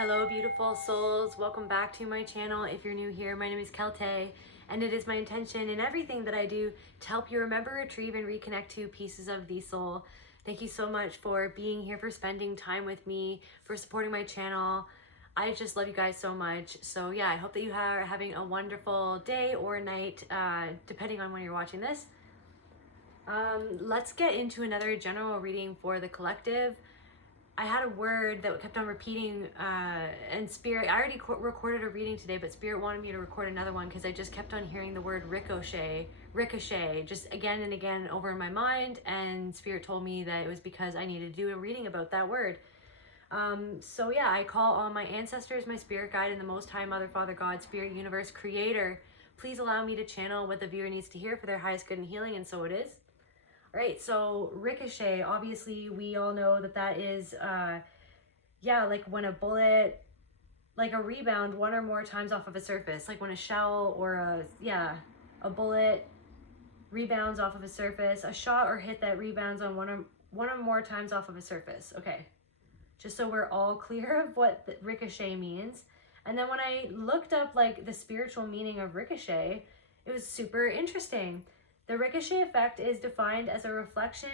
Hello beautiful souls, welcome back to my channel. If you're new here, my name is Kelte, and it is my intention in everything that I do to help you remember, retrieve, and reconnect to pieces of the soul. Thank you so much for being here, for spending time with me, for supporting my channel. I just love you guys so much. So yeah, I hope that you are having a wonderful day or night, depending on when you're watching this. Let's get into another general reading for the collective. I had a word that kept on repeating, and Spirit, I already recorded a reading today, but Spirit wanted me to record another one because I just kept on hearing the word ricochet, just again and again over in my mind, and Spirit told me that it was because I needed to do a reading about that word. So yeah, I call on my ancestors, my spirit guide, and the Most High Mother, Father, God, Spirit, Universe, Creator. Please allow me to channel what the viewer needs to hear for their highest good and healing, and so it is. All right, so ricochet, obviously we all know that that is, yeah, like when a bullet, like a rebound one or more times off of a surface, like when a shell or a bullet rebounds off of a surface, a shot or hit that rebounds on one or more times off of a surface. Okay, just so we're all clear of what the ricochet means. And then when I looked up like the spiritual meaning of ricochet, it was super interesting. The ricochet effect is defined as a reflection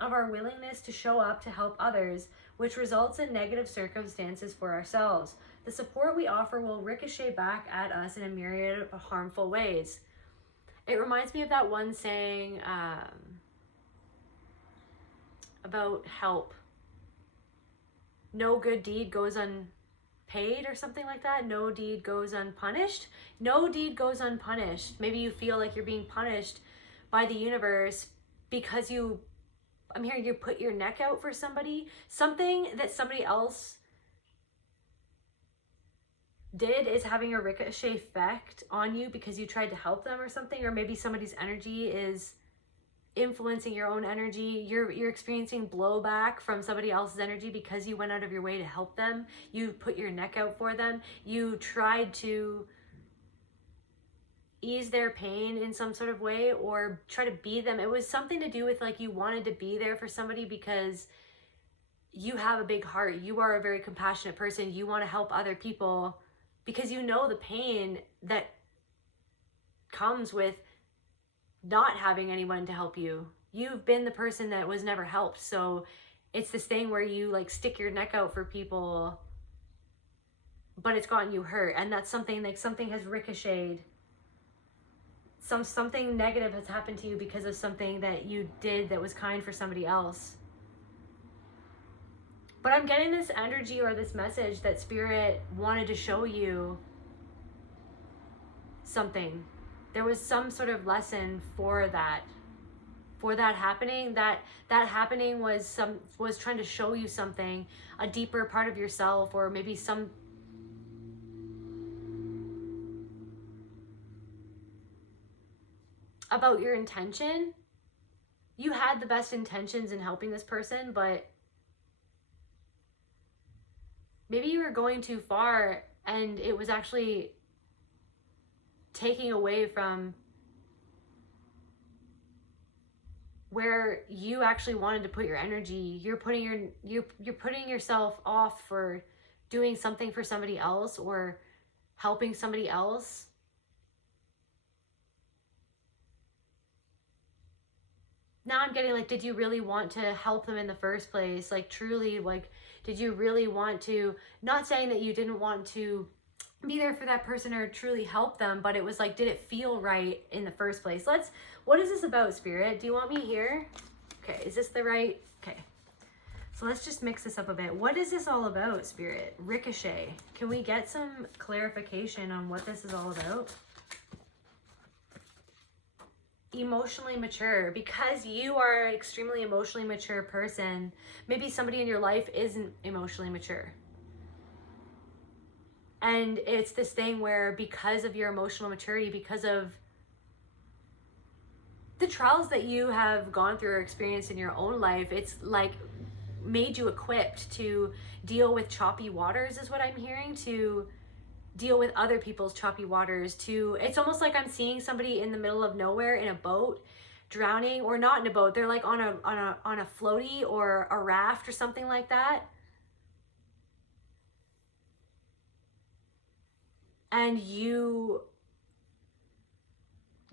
of our willingness to show up to help others, which results in negative circumstances for ourselves. The support we offer will ricochet back at us in a myriad of harmful ways. It reminds me of that one saying about help. No good deed goes unpaid or something like that. No deed goes unpunished. No deed goes unpunished. Maybe you feel like you're being punished by the universe because I'm hearing you put your neck out for somebody. Something that somebody else did is having a ricochet effect on you because you tried to help them or something, or maybe somebody's energy is influencing your own energy. You're experiencing blowback from somebody else's energy because you went out of your way to help them. You put your neck out for them. You tried to ease their pain in some sort of way or try to be them. It was something to do with like you wanted to be there for somebody because you have a big heart. You are a very compassionate person. You want to help other people because you know the pain that comes with not having anyone to help you. You've been the person that was never helped. So it's this thing where you like stick your neck out for people, but it's gotten you hurt. And that's something like something has ricocheted. Something negative has happened to you because of something that you did that was kind for somebody else. But I'm getting this energy or this message that Spirit wanted to show you something. There was some sort of lesson for that happening. That happening was trying to show you something, a deeper part of yourself, or maybe some about your intention. You had the best intentions in helping this person, but maybe you were going too far and it was actually taking away from where you actually wanted to put your energy. You're putting yourself off for doing something for somebody else or helping somebody else. Now I'm getting like, did you really want to help them in the first place? Like truly, like, did you really want to, not saying that you didn't want to be there for that person or truly help them, but it was like, did it feel right in the first place? What is this about, Spirit? Do you want me here? Okay, is this the right? Okay. So let's just mix this up a bit. What is this all about, Spirit? Ricochet. Can we get some clarification on what this is all about? Emotionally mature, because you are an extremely emotionally mature person. Maybe somebody in your life isn't emotionally mature. And it's this thing where because of your emotional maturity, because of the trials that you have gone through or experienced in your own life, it's like made you equipped to deal with choppy waters, is what I'm hearing, to deal with other people's choppy waters. It's almost like I'm seeing somebody in the middle of nowhere in a boat drowning, or not in a boat, they're like on a floaty or a raft or something like that, and you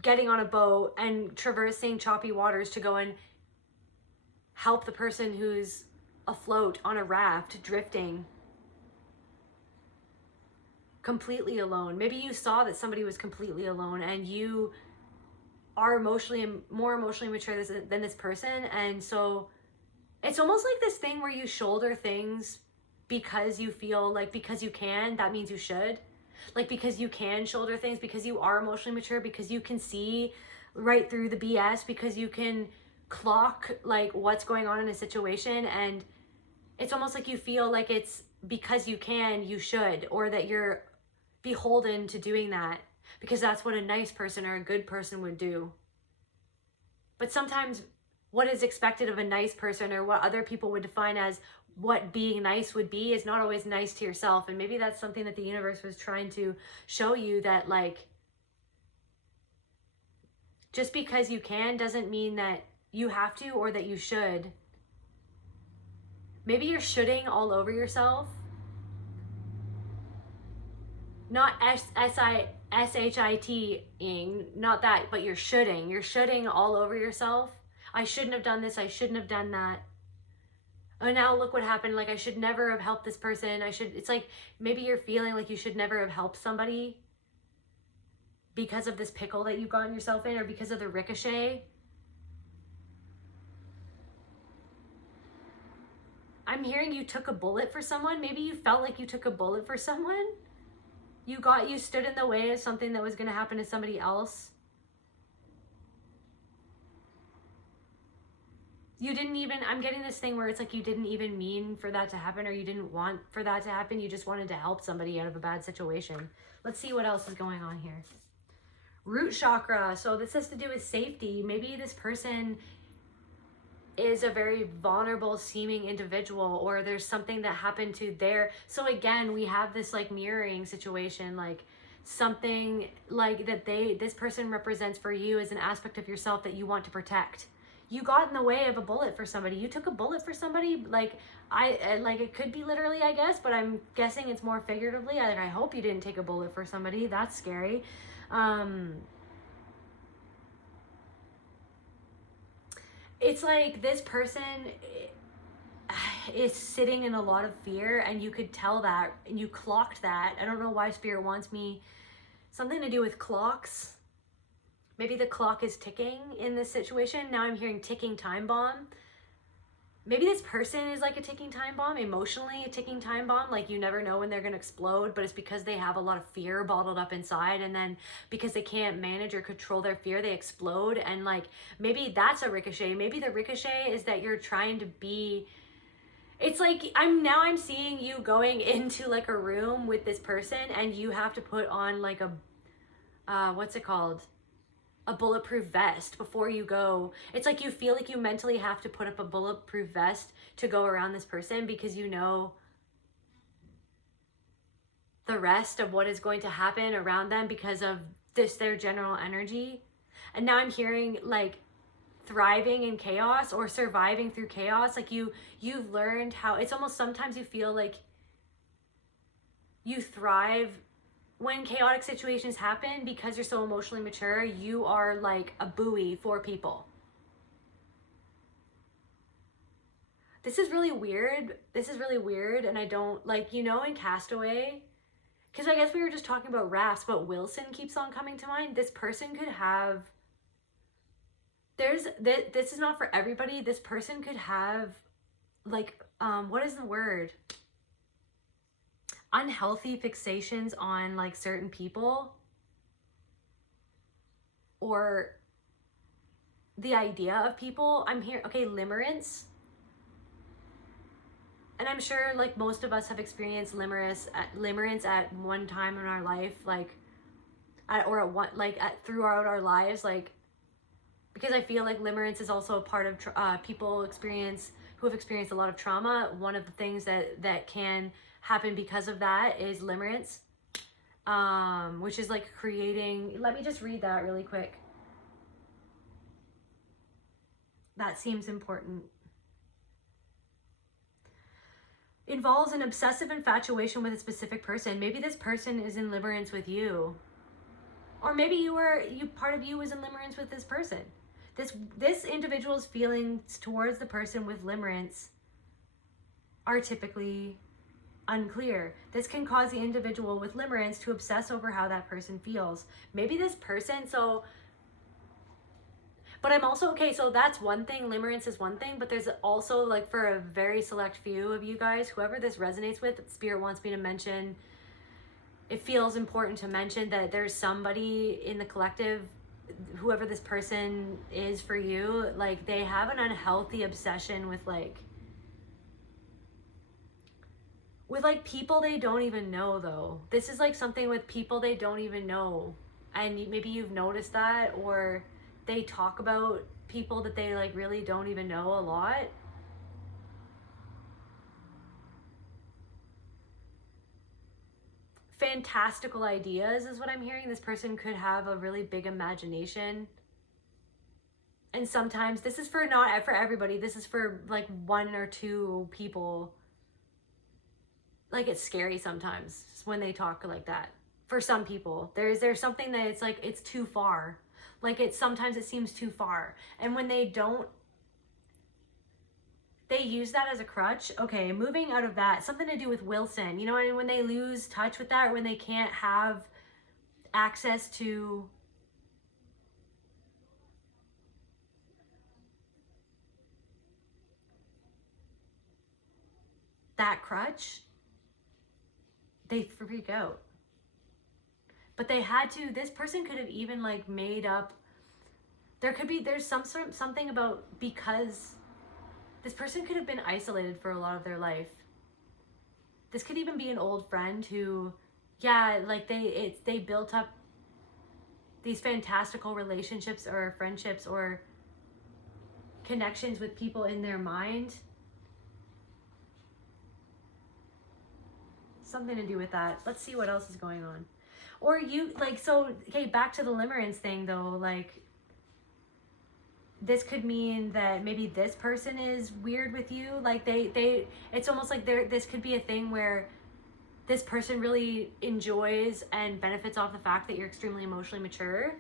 getting on a boat and traversing choppy waters to go and help the person who's afloat on a raft drifting completely alone. Maybe you saw that somebody was completely alone and you are more emotionally mature than this person, and so it's almost like this thing where you shoulder things because you feel like, because you can, that means you should. Like, because you can shoulder things, because you are emotionally mature, because you can see right through the BS, because you can clock like what's going on in a situation, and it's almost like you feel like it's because you can, you should, or that you're beholden to doing that because that's what a nice person or a good person would do. But sometimes what is expected of a nice person, or what other people would define as what being nice would be, is not always nice to yourself. And maybe that's something that the universe was trying to show you, that like, just because you can doesn't mean that you have to or that you should. Maybe you're shoulding all over yourself. Not S-H-I-T-ing, not that, but you're shoulding. You're shoulding all over yourself. I shouldn't have done this. I shouldn't have done that. Oh, now look what happened. Like, I should never have helped this person. It's like, maybe you're feeling like you should never have helped somebody because of this pickle that you've gotten yourself in, or because of the ricochet. I'm hearing you took a bullet for someone. Maybe you felt like you took a bullet for someone. You stood in the way of something that was going to happen to somebody else. You didn't even, I'm getting this thing where it's like you didn't even mean for that to happen, or you didn't want for that to happen. You just wanted to help somebody out of a bad situation. Let's see what else is going on here. Root chakra. So this has to do with safety. Maybe this person is a very vulnerable seeming individual, or there's something that happened to their, so again we have this like mirroring situation, like something like that this person represents for you as an aspect of yourself that you want to protect. You got in the way of a bullet for somebody. You took a bullet for somebody. Like, like it could be literally, I guess, but I'm guessing it's more figuratively. I hope you didn't take a bullet for somebody. That's scary. It's like this person is sitting in a lot of fear, and you could tell that, and you clocked that. I don't know why Spirit wants me, something to do with clocks. Maybe the clock is ticking in this situation. Now I'm hearing ticking time bomb. Maybe this person is like a ticking time bomb, emotionally a ticking time bomb. Like, you never know when they're going to explode, but it's because they have a lot of fear bottled up inside. And then because they can't manage or control their fear, they explode. And like, maybe that's a ricochet. Maybe the ricochet is that you're trying to be, it's like, I'm seeing you going into like a room with this person, and you have to put on like a, what's it called? A bulletproof vest before you go. It's like you feel like you mentally have to put up a bulletproof vest to go around this person, because you know the rest of what is going to happen around them because of their general energy. And now I'm hearing like thriving in chaos, or surviving through chaos. Like you've learned how, it's almost sometimes you feel like you thrive when chaotic situations happen because you're so emotionally mature. You are like a buoy for people. This is really weird. And I don't like, in Castaway, because I guess we were just talking about rafts, but Wilson keeps on coming to mind. This person could have, this is not for everybody. This person could have like, what is the word? Unhealthy fixations on like certain people, or the idea of people. I'm here, okay, limerence. And I'm sure like most of us have experienced limerence at one time in our life, like throughout our lives, like, because I feel like limerence is also a part of people who have experienced a lot of trauma. One of the things that can happen because of that is limerence, which is like creating, let me just read that really quick. That seems important. involves an obsessive infatuation with a specific person. Maybe this person is in limerence with you. Or maybe part of you was in limerence with this person. This individual's feelings towards the person with limerence are typically unclear. This can cause the individual with limerence to obsess over how that person feels. Maybe this person, but I'm also, okay, so that's one thing, limerence is one thing, but there's also, like, for a very select few of you guys, whoever this resonates with, Spirit wants me to mention, it feels important to mention that there's somebody in the collective, whoever this person is for you, like, they have an unhealthy obsession with people they don't even know, though. This is like something with people they don't even know, and maybe you've noticed that, or they talk about people that they like really don't even know a lot. Fantastical ideas is what I'm hearing. This person could have a really big imagination. And sometimes, this is not for everybody. This is for like one or two people. Like, it's scary sometimes when they talk like that. For some people, there's something that it's like, it's too far. Like, sometimes it seems too far. And when they don't, they use that as a crutch. Okay, moving out of that, something to do with Wilson. You know, and when they lose touch with that, or when they can't have access to that crutch, they freak out. But they had to, this person could have even like made up, there's something about, because this person could have been isolated for a lot of their life. This could even be an old friend who, yeah, like they built up these fantastical relationships or friendships or connections with people in their mind. Something to do with that. Let's see what else is going on. Or you, like, so, okay, back to the limerence thing, though, like, this could mean that maybe this person is weird with you. Like, it's almost like this could be a thing where this person really enjoys and benefits off the fact that you're extremely emotionally mature.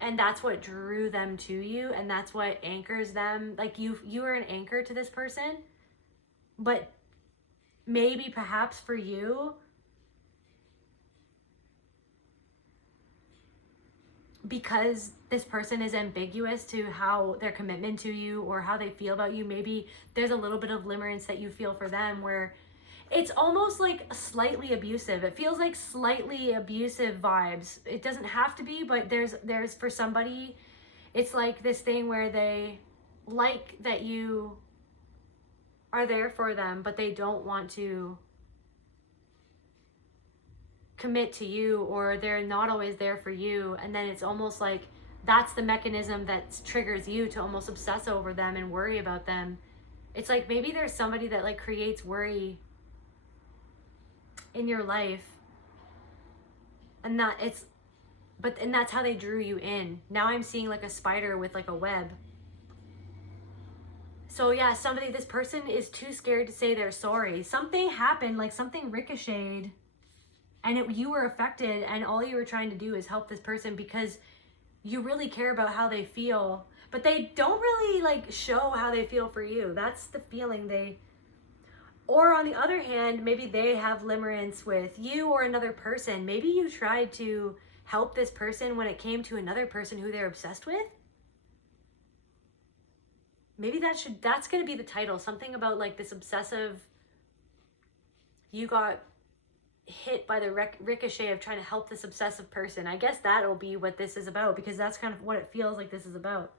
And that's what drew them to you, and that's what anchors them. Like, you are an anchor to this person. But maybe, perhaps for you, because this person is ambiguous to how their commitment to you or how they feel about you, maybe there's a little bit of limerence that you feel for them where it's almost like slightly abusive. It feels like slightly abusive vibes. It doesn't have to be, but there's for somebody, it's like this thing where they like that you are there for them, but they don't want to commit to you, or they're not always there for you. And then it's almost like that's the mechanism that triggers you to almost obsess over them and worry about them. It's like maybe there's somebody that like creates worry in your life, and that's how they drew you in. Now I'm seeing like a spider with like a web. So yeah, this person is too scared to say they're sorry. Something happened, like something ricocheted, and you were affected, and all you were trying to do is help this person because you really care about how they feel, but they don't really like show how they feel for you. That's the feeling or on the other hand, maybe they have limerence with you or another person. Maybe you tried to help this person when it came to another person who they're obsessed with. Maybe that's going to be the title. Something about like this obsessive, you got hit by the ricochet of trying to help this obsessive person. I guess that'll be what this is about, because that's kind of what it feels like this is about.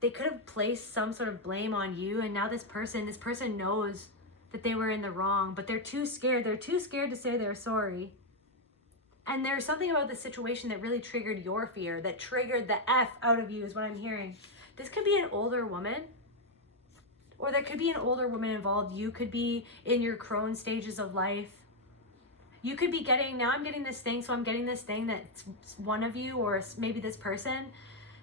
They could have placed some sort of blame on you, and now this person knows that they were in the wrong, but they're too scared. They're too scared to say they're sorry. And there's something about the situation that really triggered your fear, that triggered the F out of you, is what I'm hearing. This could be an older woman, or there could be an older woman involved. You could be in your crone stages of life. You could be now I'm getting this thing, so I'm getting this thing that one of you, or maybe this person,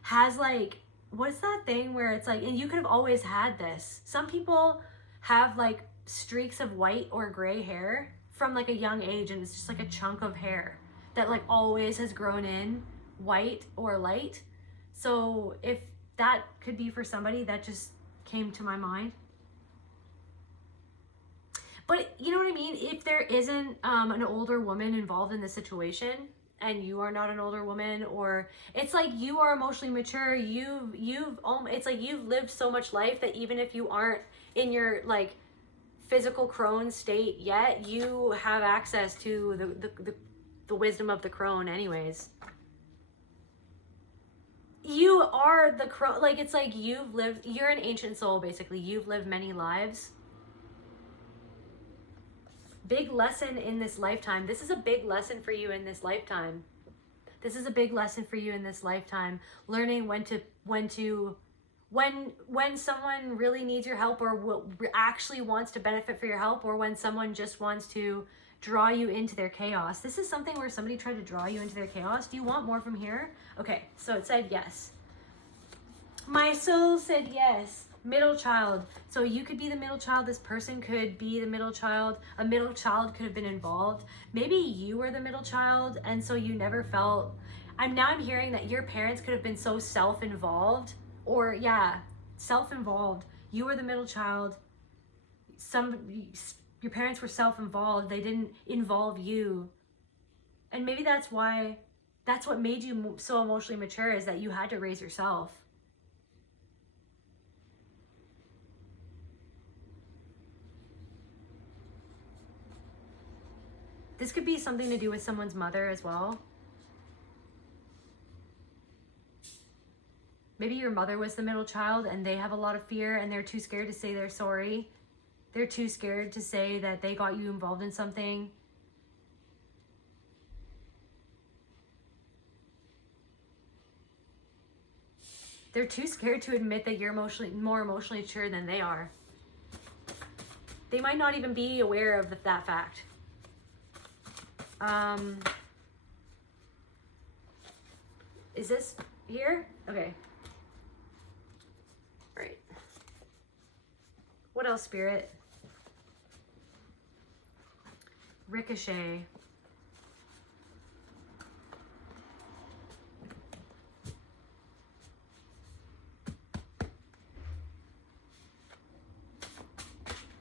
has like what's that thing where it's like, and you could have always had this. Some people have like streaks of white or gray hair from like a young age, and it's just like a chunk of hair that like always has grown in white or light. So if that could be for somebody, that just came to my mind. But you know what I mean? If there isn't an older woman involved in the situation, and you are not an older woman, or it's like you are emotionally mature, it's like you've lived so much life that even if you aren't in your like physical crone state yet, you have access to the wisdom of the crone anyways. You are the crone, like it's like you're an ancient soul basically. You've lived many lives. Big lesson in this lifetime. This is a big lesson for you in this lifetime. This is a big lesson for you in this lifetime. Learning when someone really needs your help, or actually wants to benefit for your help, or when someone just wants to draw you into their chaos. This is something where somebody tried to draw you into their chaos. Do you want more from here? Okay, so it said yes. My soul said yes. Middle child. So you could be the middle child. This person could be the middle child. A middle child could have been involved. Maybe you were the middle child, and so you never felt. I'm hearing that your parents could have been so self-involved, or self-involved. You were the middle child. Your parents were self-involved. They didn't involve you, and maybe that's what made you so emotionally mature, is that you had to raise yourself. This could be something to do with someone's mother as well. Maybe your mother was the middle child and they have a lot of fear and they're too scared to say they're sorry. They're too scared to say that they got you involved in something. They're too scared to admit that you're more emotionally mature than they are. They might not even be aware of that fact. Is this here? Okay. Right. What else, Spirit? Ricochet.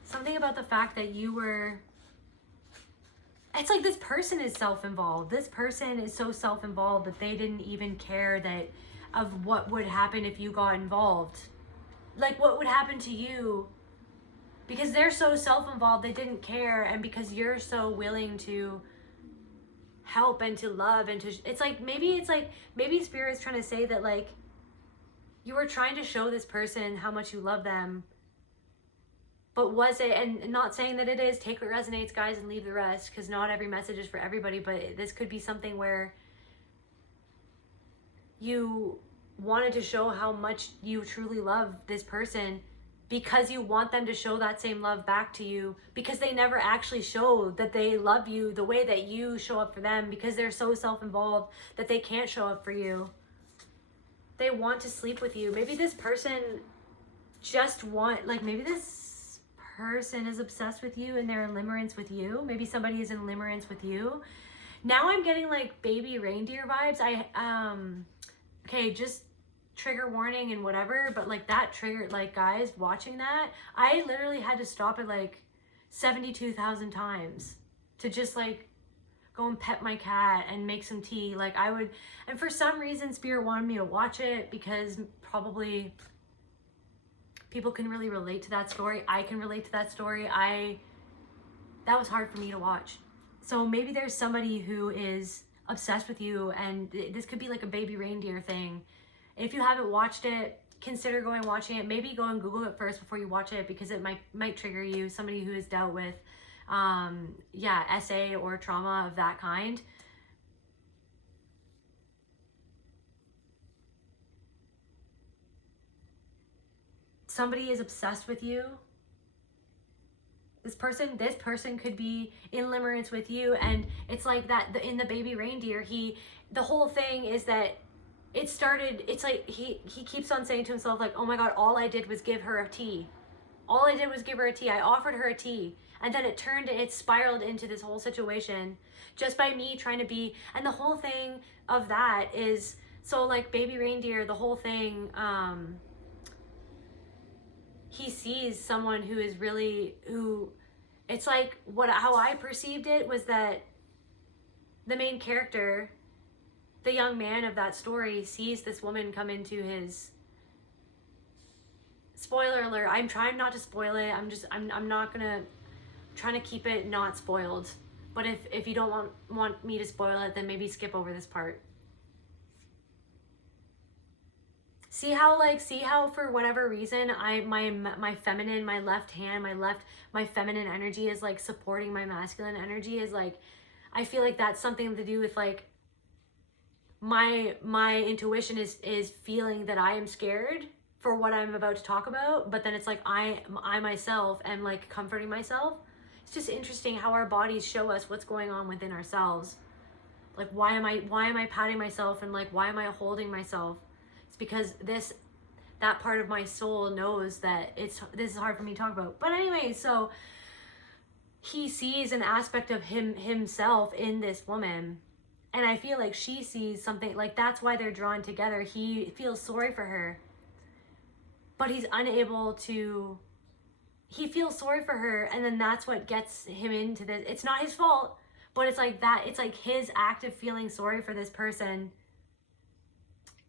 Something about the fact that you were... It's like this person is self-involved. This person is so self-involved that they didn't even care of what would happen if you got involved. Like what would happen to you, because they're so self-involved, they didn't care. And because you're so willing to help and to love and to, it's like maybe Spirit's trying to say that like you were trying to show this person how much you love them. But was it, and not saying that it is, take what resonates, guys, and leave the rest, because not every message is for everybody, but this could be something where you wanted to show how much you truly love this person because you want them to show that same love back to you, because they never actually show that they love you the way that you show up for them, because they're so self-involved that they can't show up for you. They want to sleep with you. Maybe this person maybe this person is obsessed with you and they're in limerence with you. Maybe somebody is in limerence with you. Now I'm getting like baby reindeer vibes. Okay, just trigger warning and whatever, but like that triggered, like guys watching that, I literally had to stop it like 72,000 times to just like go and pet my cat and make some tea. Like I would, and for some reason Spirit wanted me to watch it because probably people can really relate to that story. I can relate to that story. That was hard for me to watch. So maybe there's somebody who is obsessed with you, and this could be like a baby reindeer thing. If you haven't watched it, consider going and watching it. Maybe go and Google it first before you watch it, because it might trigger you, somebody who has dealt with SA or trauma of that kind. Somebody is obsessed with you. This person could be in limerence with you, and it's like that in the baby reindeer, the whole thing is that it started, it's like he keeps on saying to himself, like, oh my God, all I did was give her a tea. All I did was give her a tea. I offered her a tea. And then it spiraled into this whole situation just by me trying to be, and the whole thing of that is, so like baby reindeer, the whole thing, he sees someone who is really, who, it's like, how I perceived it was that the main character, the young man of that story, sees this woman come into his, spoiler alert, I'm trying not to spoil it, I'm not gonna, trying to keep it not spoiled, but if you don't want me to spoil it, then maybe skip over this part. See how for whatever reason my feminine, my left hand, my feminine energy is like supporting my masculine energy, is like, I feel like that's something to do with like my intuition is feeling that I am scared for what I'm about to talk about, but then it's like I myself am like comforting myself. It's just interesting how our bodies show us what's going on within ourselves. Like why am I patting myself, and like why am I holding myself? It's because that part of my soul knows that this is hard for me to talk about. But anyway, so he sees an aspect of himself in this woman, and I feel like she sees something, like that's why they're drawn together. He feels sorry for her, but he's unable to, he feels sorry for her, and then that's what gets him into this. It's not his fault, but it's like that, it's like his act of feeling sorry for this person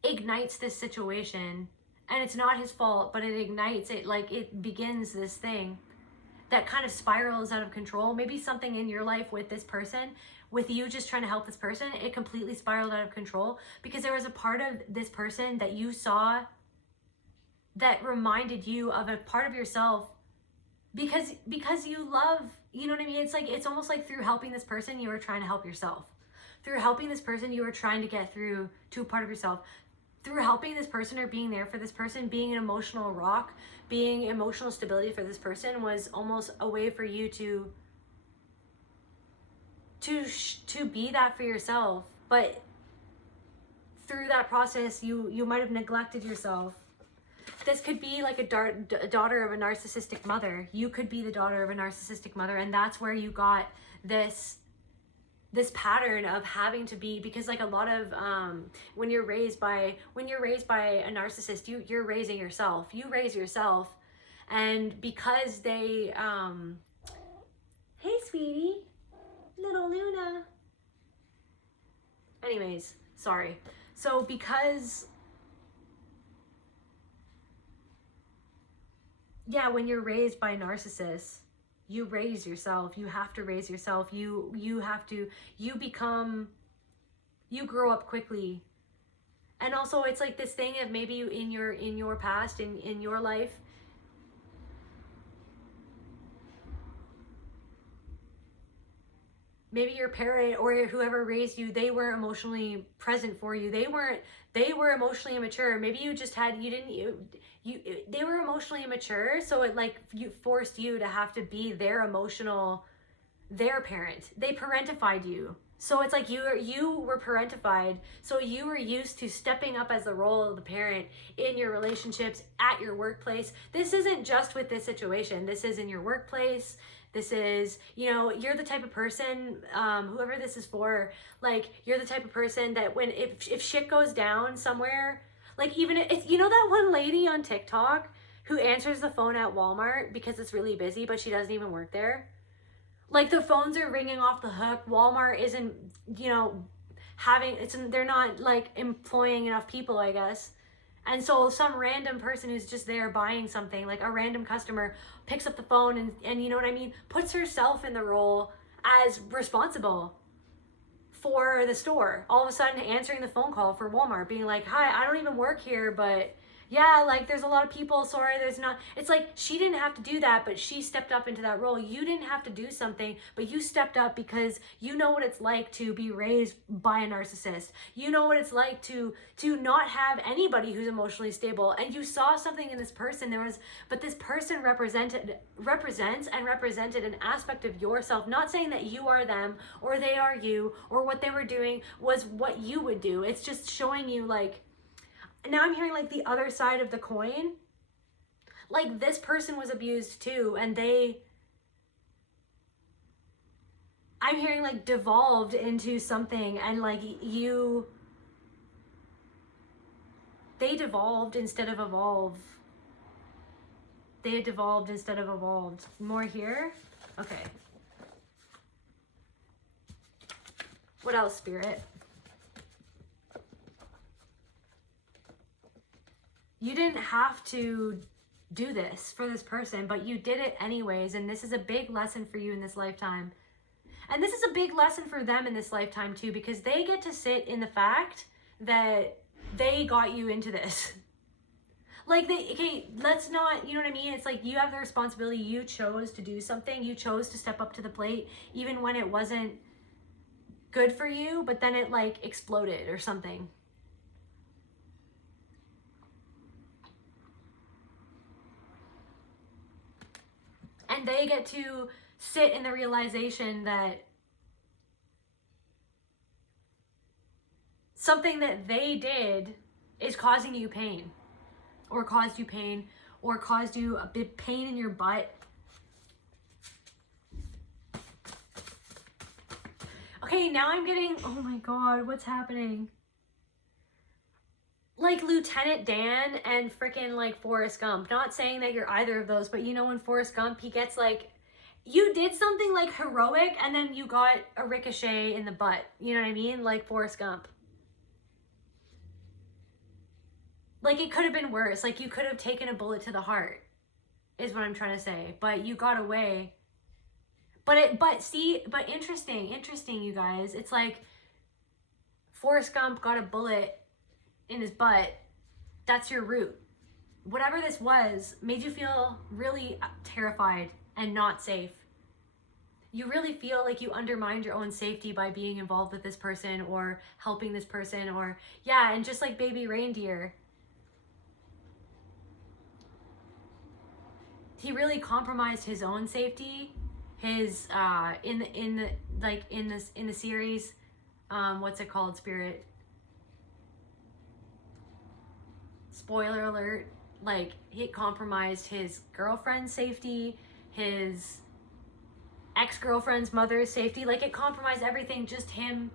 ignites this situation, and it's not his fault, but it ignites it, like it begins this thing that kind of spirals out of control. Maybe something in your life with this person, with you just trying to help this person, it completely spiraled out of control because there was a part of this person that you saw that reminded you of a part of yourself, because you love, you know what I mean? It's like, it's almost like through helping this person, you were trying to help yourself. Through helping this person, you were trying to get through to a part of yourself. Through helping this person or being there for this person, being an emotional rock, being emotional stability for this person was almost a way for you to be that for yourself. But through that process, you might have neglected yourself. This could be like a daughter of a narcissistic mother. You could be the daughter of a narcissistic mother, and that's where you got this pattern of having to be, because like a lot of when you're raised by a narcissist, you're raising yourself. You raise yourself, and because they hey sweetie, little Luna. Anyways, sorry. So because yeah, when you're raised by narcissists, you raise yourself. You have to raise yourself. You grow up quickly. And also it's like this thing of maybe in your past, in your life, maybe your parent or whoever raised you, they weren't emotionally present for you. They were emotionally immature. Maybe you just had, they were emotionally immature, so it like you forced you to have to be their parent. They parentified you. So it's like you were parentified, so you were used to stepping up as the role of the parent in your relationships, at your workplace. This isn't just with this situation. This is in your workplace. This is, you're the type of person, whoever this is for, like, you're the type of person that if shit goes down somewhere, like even if, that one lady on TikTok who answers the phone at Walmart because it's really busy, but she doesn't even work there. Like the phones are ringing off the hook. Walmart isn't, they're not like employing enough people, I guess. And so some random person who's just there buying something, like a random customer, picks up the phone and you know what I mean? Puts herself in the role as responsible for the store. All of a sudden answering the phone call for Walmart, being like, hi, I don't even work here, but yeah, like there's a lot of people, sorry, there's not. It's like she didn't have to do that, but she stepped up into that role. You didn't have to do something, but you stepped up because you know what it's like to be raised by a narcissist. You know what it's like to not have anybody who's emotionally stable, and you saw something in this person. But this person represents and represented an aspect of yourself. Not saying that you are them or they are you, or what they were doing was what you would do. It's just showing you like now I'm hearing like the other side of the coin. Like this person was abused too, and I'm hearing like devolved into something, and like they devolved instead of evolve. They devolved instead of evolved. More here? Okay. What else, Spirit? You didn't have to do this for this person, but you did it anyways, and this is a big lesson for you in this lifetime. And this is a big lesson for them in this lifetime too, because they get to sit in the fact that they got you into this. Like, okay, let's not, you know what I mean? It's like you have the responsibility. You chose to do something. You chose to step up to the plate, even when it wasn't good for you, but then it like exploded or something. And they get to sit in the realization that something that they did is causing you pain, or caused you pain, or caused you a bit pain in your butt. Okay, now I'm getting, oh my God, what's happening? Like Lieutenant Dan and freaking like Forrest Gump. Not saying that you're either of those, but you know in Forrest Gump, he gets like, you did something like heroic and then you got a ricochet in the butt. You know what I mean? Like Forrest Gump. Like it could have been worse. Like you could have taken a bullet to the heart, is what I'm trying to say. But you got away. But interesting, you guys. It's like Forrest Gump got a bullet in his butt. That's your root. Whatever this was made you feel really terrified and not safe. You really feel like you undermined your own safety by being involved with this person or helping this person, or yeah, and just like baby reindeer, he really compromised his own safety. His in the series, what's it called, Spirit? Spoiler alert, like he compromised his girlfriend's safety, his ex-girlfriend's mother's safety. Like it compromised everything, just him.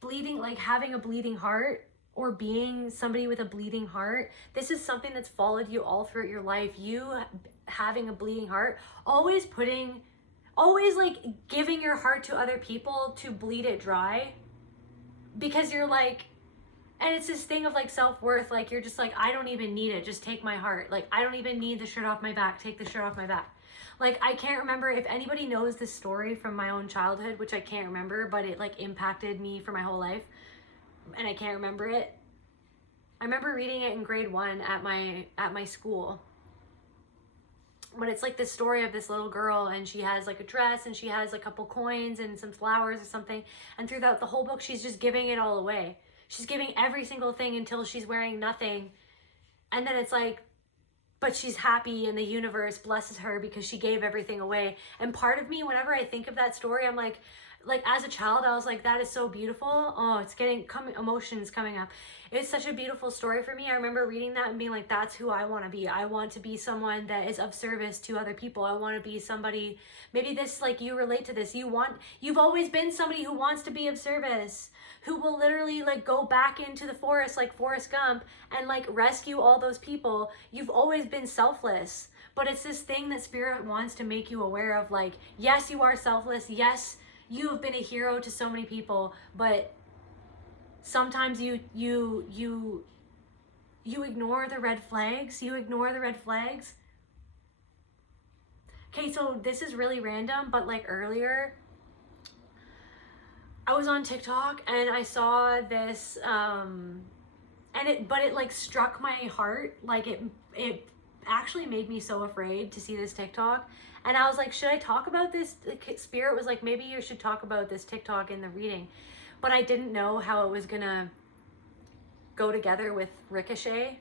Bleeding, like having a bleeding heart, or being somebody with a bleeding heart. This is something that's followed you all throughout your life. You having a bleeding heart, always like giving your heart to other people to bleed it dry. Because you're like, and it's this thing of like self-worth, like you're just like, I don't even need it, just take my heart. Like I don't even need the shirt off my back, take the shirt off my back. Like I can't remember if anybody knows this story from my own childhood, which I can't remember, but it like impacted me for my whole life, and I can't remember it. I remember reading it in grade 1 at my school. But it's like the story of this little girl, and she has like a dress, and she has a couple coins and some flowers or something, and throughout the whole book she's just giving it all away. She's giving every single thing until she's wearing nothing, and then it's like, but she's happy and the universe blesses her because she gave everything away. And part of me, whenever I think of that story, I'm like as a child, I was like, that is so beautiful. Oh, it's getting emotions coming up. It's such a beautiful story for me. I remember reading that and being like, that's who I want to be. I want to be someone that is of service to other people. I want to be somebody, maybe this, like you relate to this. You've always been somebody who wants to be of service, who will literally like go back into the forest like Forrest Gump and like rescue all those people. You've always been selfless, but it's this thing that Spirit wants to make you aware of. Like, yes, you are selfless. Yes, you have been a hero to so many people, but sometimes you ignore the red flags. You ignore the red flags. Okay, so this is really random, but like earlier, I was on TikTok and I saw this, but it like struck my heart. Like it actually made me so afraid to see this TikTok. And I was like, should I talk about this? Spirit was like, maybe you should talk about this TikTok in the reading. But I didn't know how it was gonna go together with Ricochet.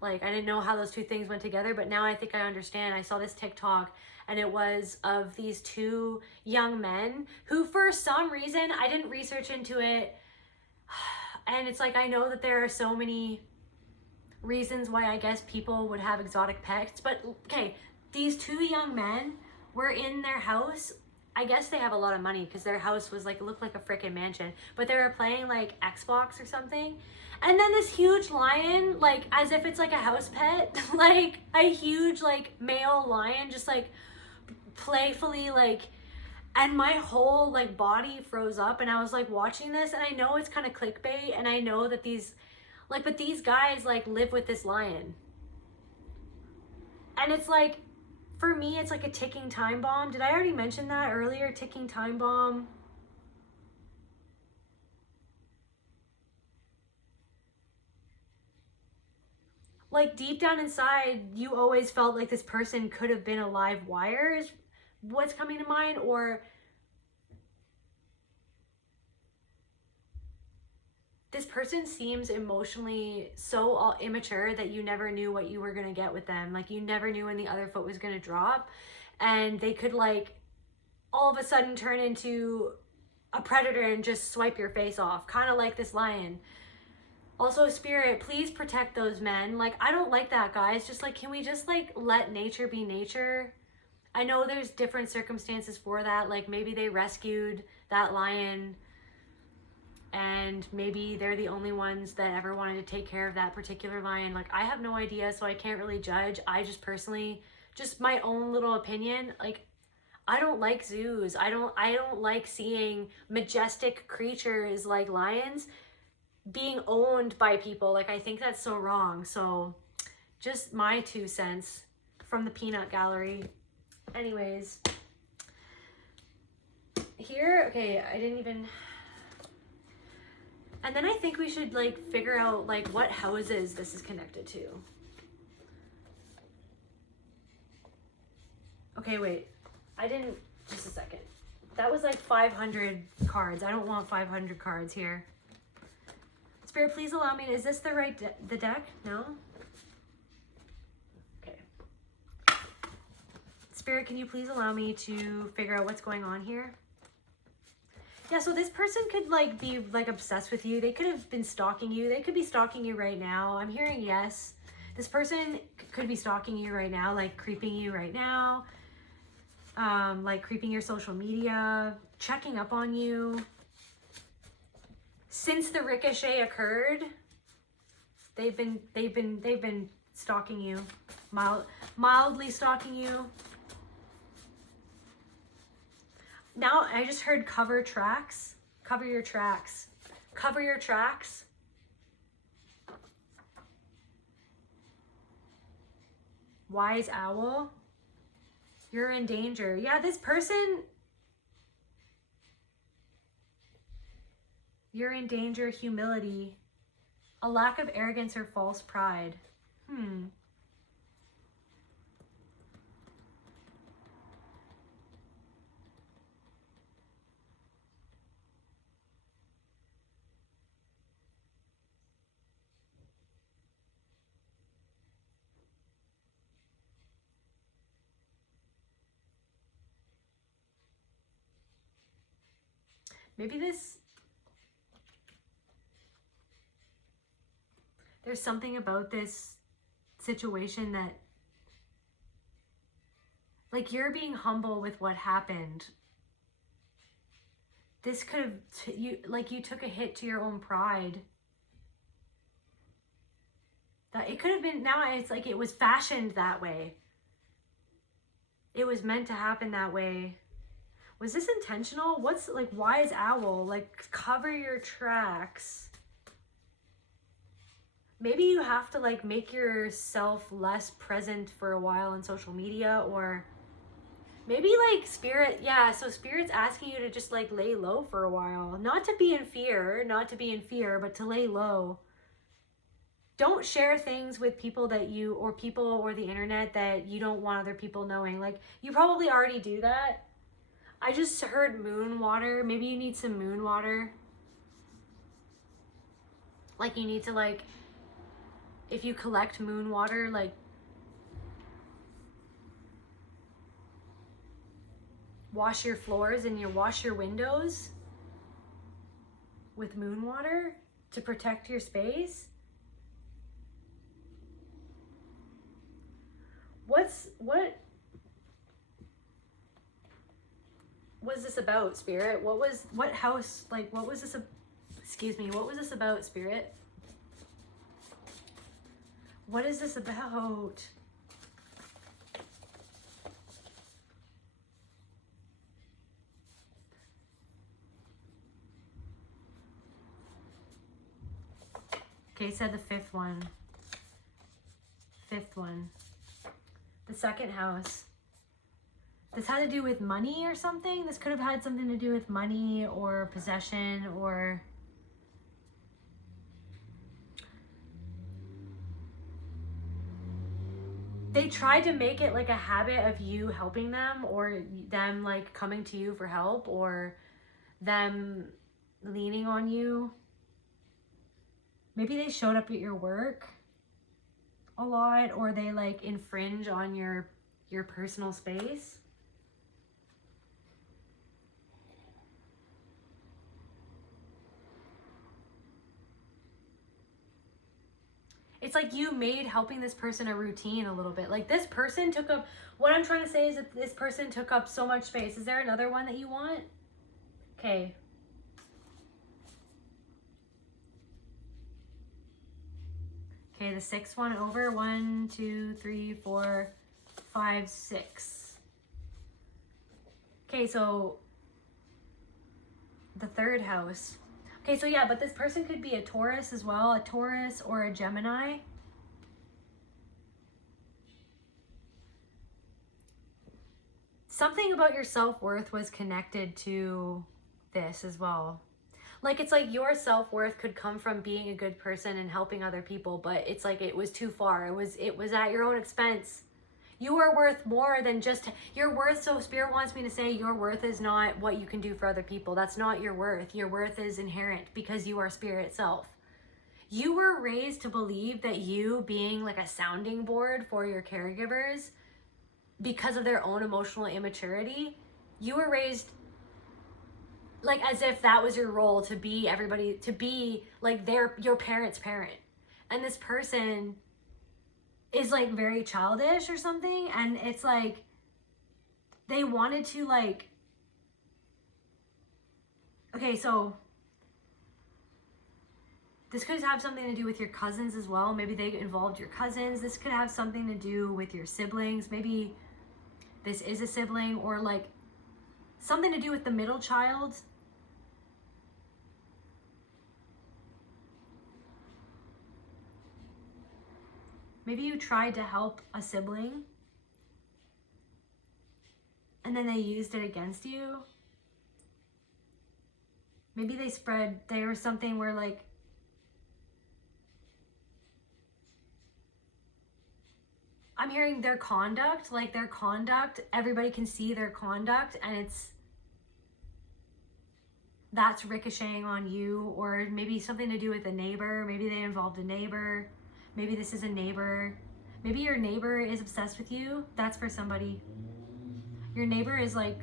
Like, I didn't know how those two things went together, but now I think I understand. I saw this TikTok, and it was of these two young men who, for some reason, I didn't research into it. And it's like, I know that there are so many reasons why I guess people would have exotic pets, but okay, these two young men were in their house. I guess they have a lot of money because their house was like, it looked like a freaking mansion, but they were playing like Xbox or something. And then this huge lion, like as if it's like a house pet, like a huge like male lion, just like playfully like, and my whole like body froze up, and I was like watching this, and I know it's kind of clickbait, and I know that these like, but these guys like live with this lion. And it's like, for me, it's like a ticking time bomb. Did I already mention that earlier? Ticking time bomb. Like deep down inside, you always felt like this person could have been a live wire is what's coming to mind, or this person seems emotionally so immature that you never knew what you were going to get with them. Like you never knew when the other foot was going to drop, and they could like all of a sudden turn into a predator and just swipe your face off, kind of like this lion. Also, Spirit, please protect those men. Like, I don't like that, guys. Just like, can we just like let nature be nature? I know there's different circumstances for that. Like maybe they rescued that lion, and maybe they're the only ones that ever wanted to take care of that particular lion. Like, I have no idea, so I can't really judge. I just personally, just my own little opinion, like, I don't like zoos. I don't like seeing majestic creatures like lions being owned by people. Like, I think that's so wrong. So just my 2 cents from the peanut gallery. Anyways, here, okay, I didn't even... And then I think we should like figure out like what houses this is connected to. Okay, wait. I didn't, just a second. That was like 500 cards. I don't want 500 cards here. Spirit, please allow me, is this the right, the deck? No? Okay. Spirit, can you please allow me to figure out what's going on here? Yeah, so this person could like be like obsessed with you. They could have been stalking you. They could be stalking you right now. I'm hearing yes. This person could be stalking you right now, like creeping you right now. Like creeping your social media, checking up on you. Since the Ricochet occurred, they've been stalking you. Mildly stalking you. Now I just heard cover tracks. Cover your tracks. Cover your tracks. Wise owl. You're in danger. Yeah, this person. You're in danger. Humility. A lack of arrogance or false pride. Maybe there's something about this situation that, like, you're being humble with what happened. This could have, you took a hit to your own pride. That it could have been, now it's like it was fashioned that way. It was meant to happen that way. Was this intentional? What's, like, wise owl? Like, cover your tracks. Maybe you have to, like, make yourself less present for a while on social media, or maybe, like, Spirit, yeah, so Spirit's asking you to just, like, lay low for a while. Not to be in fear, but to lay low. Don't share things with people that you, or people or the internet that you don't want other people knowing. Like, you probably already do that. I just heard moon water. Maybe you need some moon water. Like, you need to, like, if you collect moon water, like wash your floors and you wash your windows with moon water to protect your space. What was this about, Spirit? What house, like, what was this, excuse me, what was this about, Spirit? What is this about? Okay, said the fifth one. Fifth one. The second house. This had to do with money or something? This could have had something to do with money or possession or... They tried to make it like a habit of you helping them, or them like coming to you for help, or them leaning on you. Maybe they showed up at your work a lot, or they like infringe on your personal space. It's like you made helping this person a routine a little bit. Like this person took up, what I'm trying to say is that this person took up so much space. Is there another one that you want? Okay. Okay, the sixth one over. 1, 2, 3, 4, 5, 6. Okay, so the third house. Okay, so yeah, but this person could be a Taurus as well, a Taurus or a Gemini. Something about your self-worth was connected to this as well. Like, it's like your self-worth could come from being a good person and helping other people, but it's like it was too far. It was at your own expense. You are worth more than just your worth. So Spirit wants me to say your worth is not what you can do for other people. That's not your worth. Your worth is inherent because you are Spirit itself. You were raised to believe that you being like a sounding board for your caregivers because of their own emotional immaturity, you were raised like as if that was your role, to be everybody, to be like your parent's parent. And this person is like very childish or something, and it's like they wanted to like, okay, so this could have something to do with your cousins as well. Maybe they involved your cousins. This could have something to do with your siblings. Maybe this is a sibling, or like something to do with the middle child. Maybe you tried to help a sibling and then they used it against you. Maybe there was something where like, I'm hearing their conduct, everybody can see their conduct, and that's ricocheting on you. Or maybe something to do with a neighbor. Maybe they involved a neighbor. Maybe this is a neighbor. Maybe your neighbor is obsessed with you. That's for somebody. Your neighbor is like,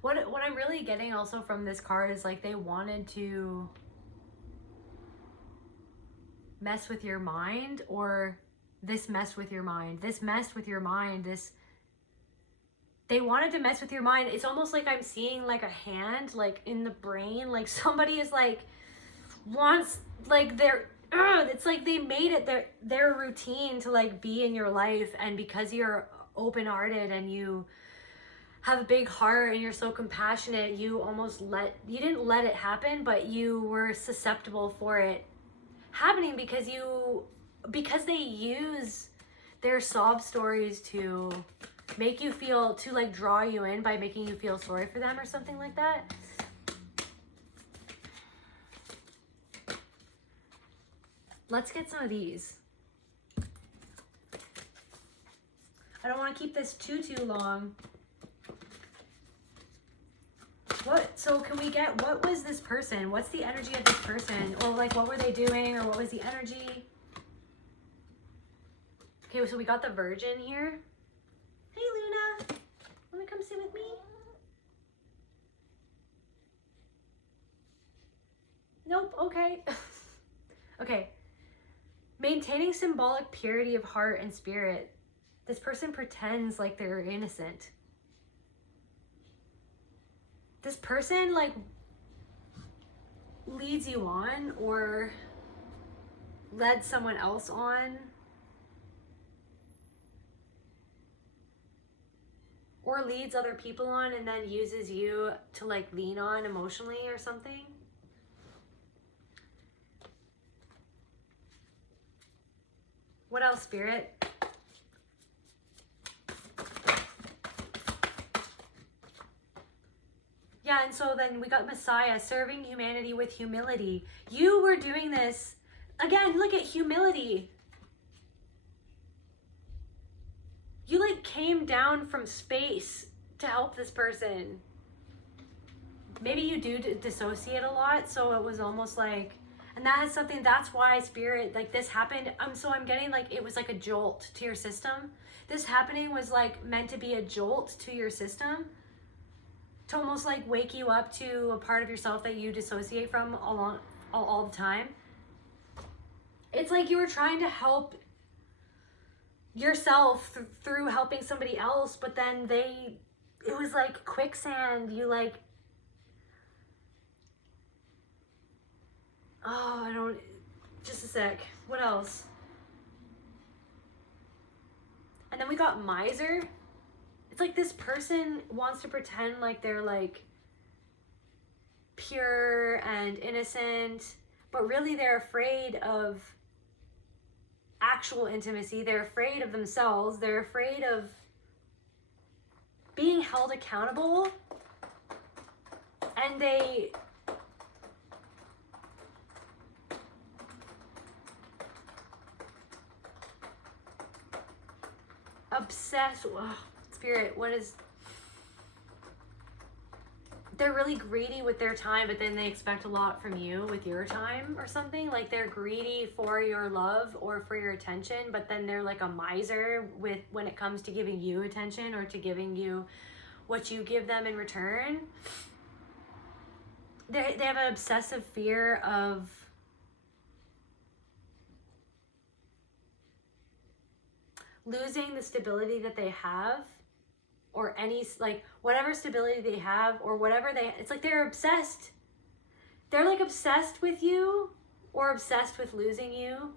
what I'm really getting also from this card is like they wanted to mess with your mind, or this messed with your mind. This messed with your mind. They wanted to mess with your mind. It's almost like I'm seeing like a hand like in the brain, like somebody is like wants like it's like they made it their routine to like be in your life, and because you're open-hearted and you have a big heart and you're so compassionate, you didn't let it happen, but you were susceptible for it happening because they use their sob stories to make you feel, to like draw you in by making you feel sorry for them or something like that. Let's get some of these. I don't want to keep this too long. So can we get, what was this person? What's the energy of this person? Or like, what were they doing? Or what was the energy? Okay, so we got the Virgin here. Hey, Luna. Want to come sit with me? Nope, okay. Okay. Maintaining symbolic purity of heart and spirit. This person pretends like they're innocent. This person like leads you on or led someone else on. Or leads other people on and then uses you to like lean on emotionally or something. What else, Spirit? Yeah, and so then we got Messiah, serving humanity with humility. You were doing this. Again, look at humility. You like came down from space to help this person. Maybe you do dissociate a lot, so it was almost like, and that has something, that's why Spirit, like this happened. So I'm getting like, it was like a jolt to your system. This happening was like meant to be a jolt to your system, to almost like wake you up to a part of yourself that you dissociate from all the time. It's like you were trying to help yourself through helping somebody else, but then it was like quicksand. You like, oh, I don't, just a sec. What else? And then we got miser. It's like this person wants to pretend like they're like pure and innocent, but really they're afraid of actual intimacy. They're afraid of themselves. They're afraid of being held accountable. And they obsessed. Oh, Spirit, what is... They're really greedy with their time, but then they expect a lot from you with your time or something. Like they're greedy for your love or for your attention, but then they're like a miser with when it comes to giving you attention or to giving you what you give them in return. They have an obsessive fear of losing the stability that they have, or any, like, whatever stability they have, or whatever it's like they're obsessed. They're like obsessed with you, or obsessed with losing you.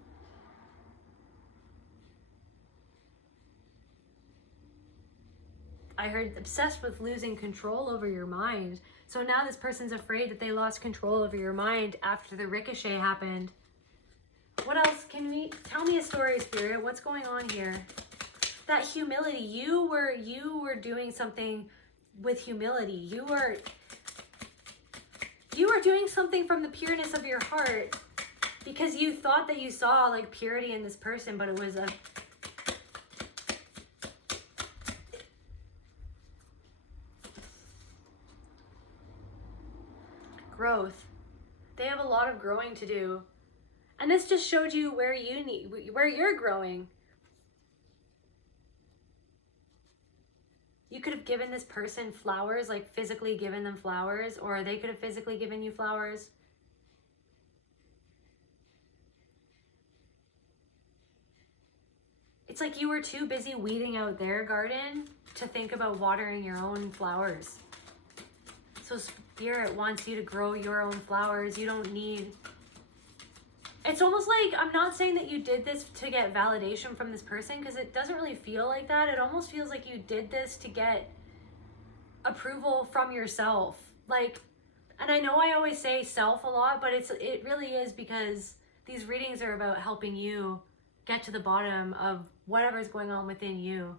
I heard obsessed with losing control over your mind. So now this person's afraid that they lost control over your mind after the Ricochet happened. What else? Tell me a story, Spirit. What's going on here? That humility, you were doing something with humility. You were doing something from the pureness of your heart, because you thought that you saw like purity in this person, but it was a growth. They have a lot of growing to do. And this just showed you where you're growing. You could have given this person flowers, like physically given them flowers, or they could have physically given you flowers. It's like you were too busy weeding out their garden to think about watering your own flowers. So Spirit wants you to grow your own flowers. You don't need... It's almost like, I'm not saying that you did this to get validation from this person, because it doesn't really feel like that. It almost feels like you did this to get approval from yourself. Like, and I know I always say self a lot, but it really is, because these readings are about helping you get to the bottom of whatever's going on within you.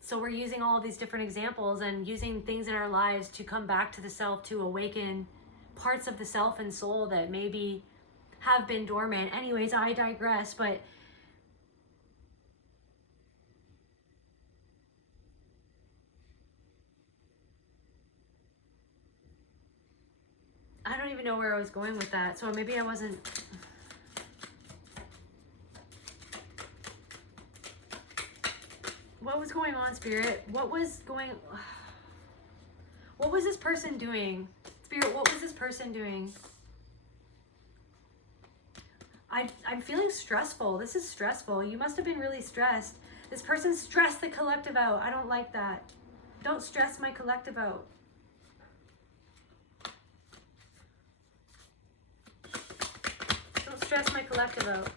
So we're using all of these different examples and using things in our lives to come back to the self, to awaken parts of the self and soul that maybe have been dormant. Anyways, I digress, but I don't even know where I was going with that. So maybe I wasn't. What was going on, Spirit? What was this person doing? Spirit, what was this person doing? I'm feeling stressful. This is stressful. You must have been really stressed. This person stressed the collective out. I don't like that. Don't stress my collective out. Don't stress my collective out.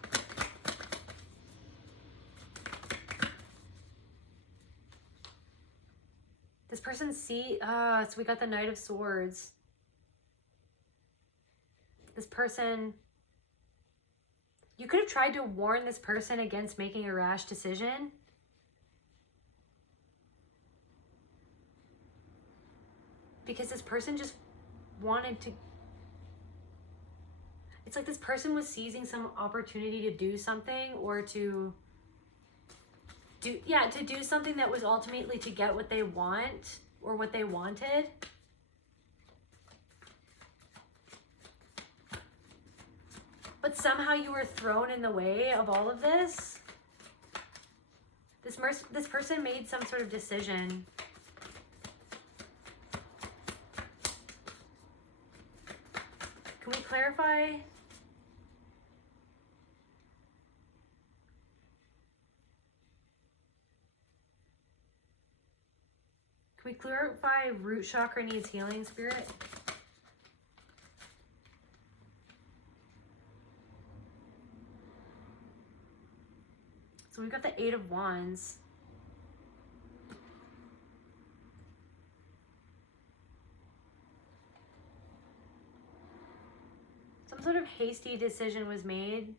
This person so we got the Knight of Swords. This person, you could have tried to warn this person against making a rash decision. Because this person just wanted to, it's like this person was seizing some opportunity to do something, or to do something that was ultimately to get what they want or what they wanted. But somehow you were thrown in the way of all of this. This person made some sort of decision. Can we clarify? Can we clarify root chakra needs healing, Spirit? So we've got the Eight of Wands. Some sort of hasty decision was made.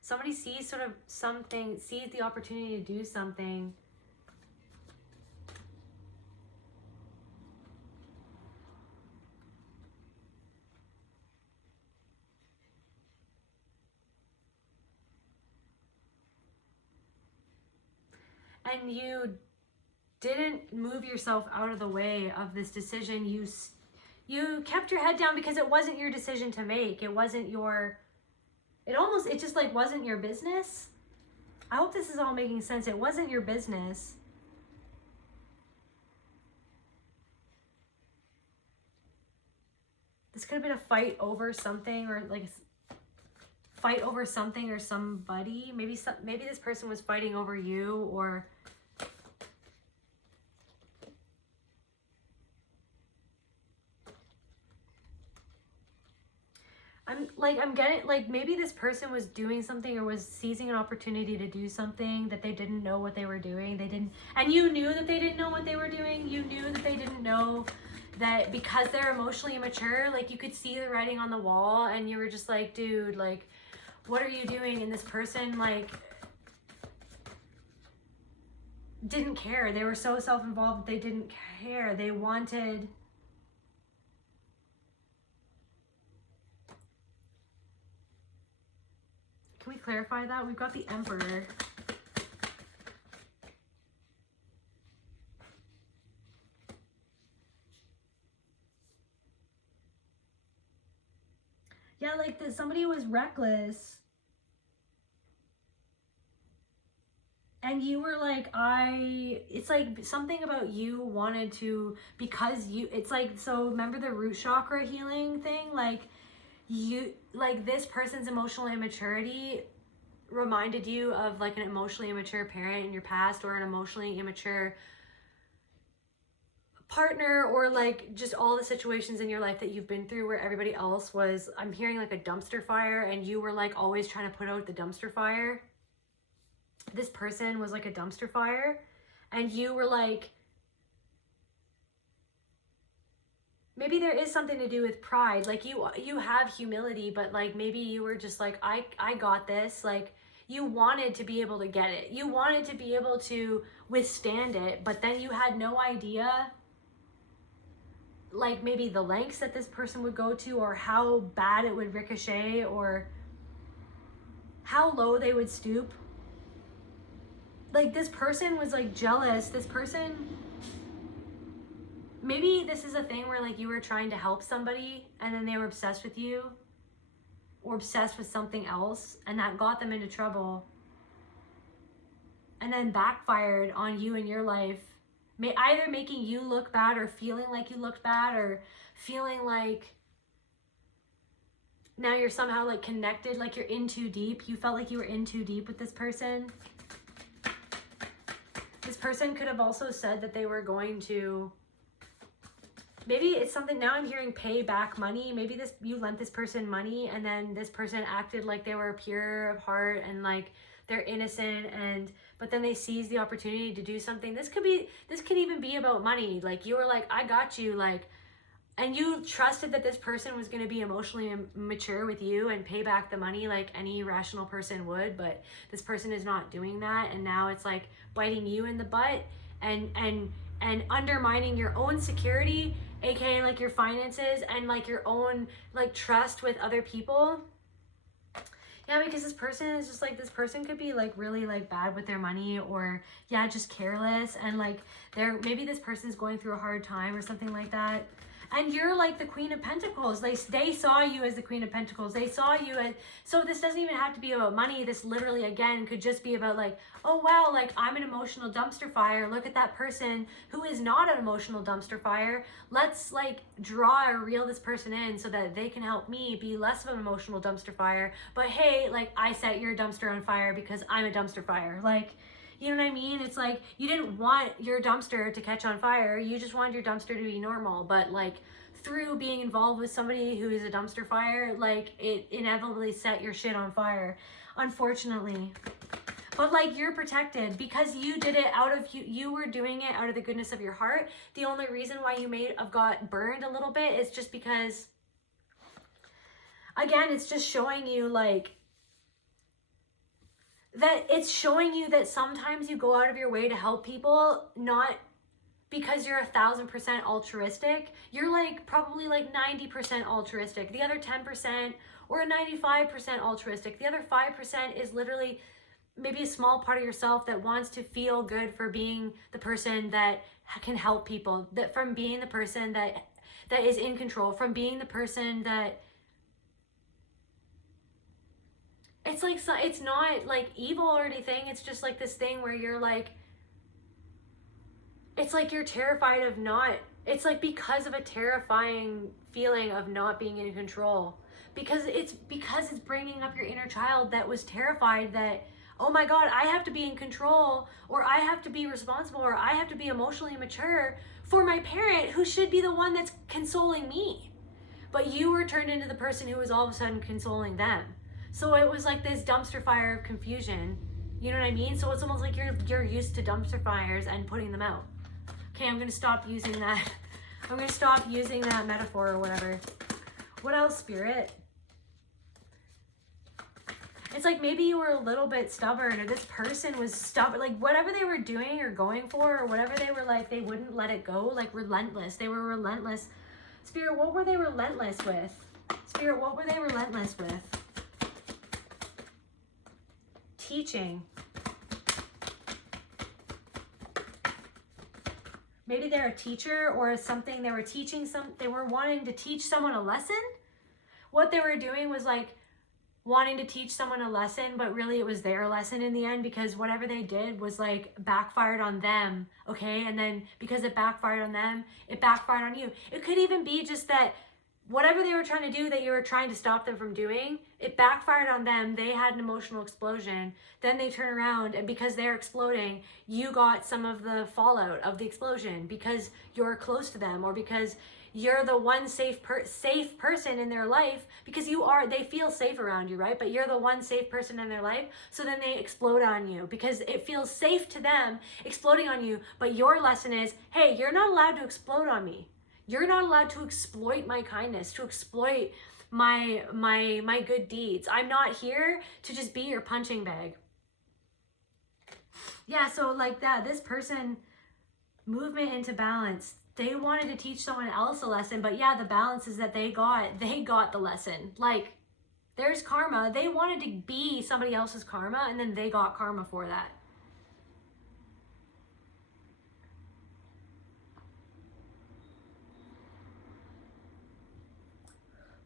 Somebody sees sees the opportunity to do something. And you didn't move yourself out of the way of this decision. You kept your head down because it wasn't your decision to make. It wasn't your, it just like wasn't your business. I hope this is all making sense. It wasn't your business. This could have been a fight over something, or like fight over something or somebody. Maybe this person was fighting over you, or I'm getting, like, maybe this person was doing something or was seizing an opportunity to do something that they didn't know what they were doing. And you knew that they didn't know what they were doing. You knew that they didn't know that, because they're emotionally immature, like, you could see the writing on the wall, and you were just like, dude, like, what are you doing? And this person, like, didn't care. They were so self-involved, they didn't care. They wanted... Can we clarify that? We've got the Emperor. Yeah, like somebody was reckless. And you were like, it's like something about you wanted to, because you, it's like, so remember the root chakra healing thing? Like, this person's emotional immaturity reminded you of like an emotionally immature parent in your past, or an emotionally immature partner, or like just all the situations in your life that you've been through where everybody else was, I'm hearing like a dumpster fire, and you were like always trying to put out the dumpster fire. This person was like a dumpster fire, and you were like, maybe there is something to do with pride. Like you have humility, but like maybe you were just like, I got this. Like, you wanted to be able to get it. You wanted to be able to withstand it, but then you had no idea, like, maybe the lengths that this person would go to, or how bad it would ricochet, or how low they would stoop. Like, this person was like jealous. This person, maybe this is a thing where like you were trying to help somebody and then they were obsessed with you or obsessed with something else, and that got them into trouble and then backfired on you in your life, either making you look bad or feeling like you looked bad or feeling like now you're somehow like connected, like you're in too deep. You felt like you were in too deep with this person. This person could have also said that they were going to, maybe it's something, now I'm hearing pay back money. Maybe you lent this person money and then this person acted like they were pure of heart and like they're innocent, but then they seized the opportunity to do something. This could even be about money. Like, you were like, I got you, like, and you trusted that this person was going to be emotionally mature with you and pay back the money like any rational person would, but this person is not doing that, and now it's like biting you in the butt and undermining your own security, aka like your finances and like your own like trust with other people. Yeah, because this person is just like, this person could be like really like bad with their money, or yeah, just careless, and like maybe this person's going through a hard time or something like that. And you're like the Queen of Pentacles. They saw you as the Queen of Pentacles. They saw you as, so this doesn't even have to be about money. This literally, again, could just be about like, oh wow, like I'm an emotional dumpster fire. Look at that person who is not an emotional dumpster fire. Let's like draw or reel this person in so that they can help me be less of an emotional dumpster fire. But hey, like I set your dumpster on fire because I'm a dumpster fire. Like, you know what I mean? It's like, you didn't want your dumpster to catch on fire. You just wanted your dumpster to be normal. But like through being involved with somebody who is a dumpster fire, like it inevitably set your shit on fire, unfortunately. But like, you're protected because you did it out of, you were doing it out of the goodness of your heart. The only reason why you may have got burned a little bit is just because, again, it's just showing you like, that it's showing you that sometimes you go out of your way to help people, not because you're 1,000% altruistic. You're like probably like 90% altruistic. The other 10% or 95% altruistic. The other 5% is literally maybe a small part of yourself that wants to feel good for being the person that can help people, that from being the person that is in control, from being the person that, it's like, it's not like evil or anything. It's just like this thing where you're like, it's like you're terrified of not, it's like because of a terrifying feeling of not being in control. Because it's bringing up your inner child that was terrified that, oh my God, I have to be in control, or I have to be responsible, or I have to be emotionally mature for my parent who should be the one that's consoling me. But you were turned into the person who was all of a sudden consoling them. So it was like this dumpster fire of confusion. You know what I mean? So it's almost like you're used to dumpster fires and putting them out. Okay, I'm going to stop using that. I'm going to stop using that metaphor or whatever. What else, Spirit? It's like maybe you were a little bit stubborn, or this person was stubborn. Like whatever they were doing or going for, or whatever they were like, they wouldn't let it go. Like relentless. They were relentless. Spirit, what were they relentless with? Spirit, what were they relentless with? Teaching. Maybe they're a teacher or something. They were teaching they were wanting to teach someone a lesson. What they were doing was like wanting to teach someone a lesson, but really it was their lesson in the end, because whatever they did was like backfired on them. Okay. And then because it backfired on them, it backfired on you. It could even be just that whatever they were trying to do that you were trying to stop them from doing, it backfired on them. They had an emotional explosion. Then they turn around, and because they're exploding, you got some of the fallout of the explosion because you're close to them, or because you're the one safe person in their life, because they feel safe around you, right? But you're the one safe person in their life. So then they explode on you because it feels safe to them exploding on you. But your lesson is, hey, you're not allowed to explode on me. You're not allowed to exploit my kindness, to exploit my good deeds. I'm not here to just be your punching bag. Yeah, so like that, this person, movement into balance. They wanted to teach someone else a lesson, but yeah, the balance is that they got the lesson. Like, There's karma. They wanted to be somebody else's karma, and then they got karma for that.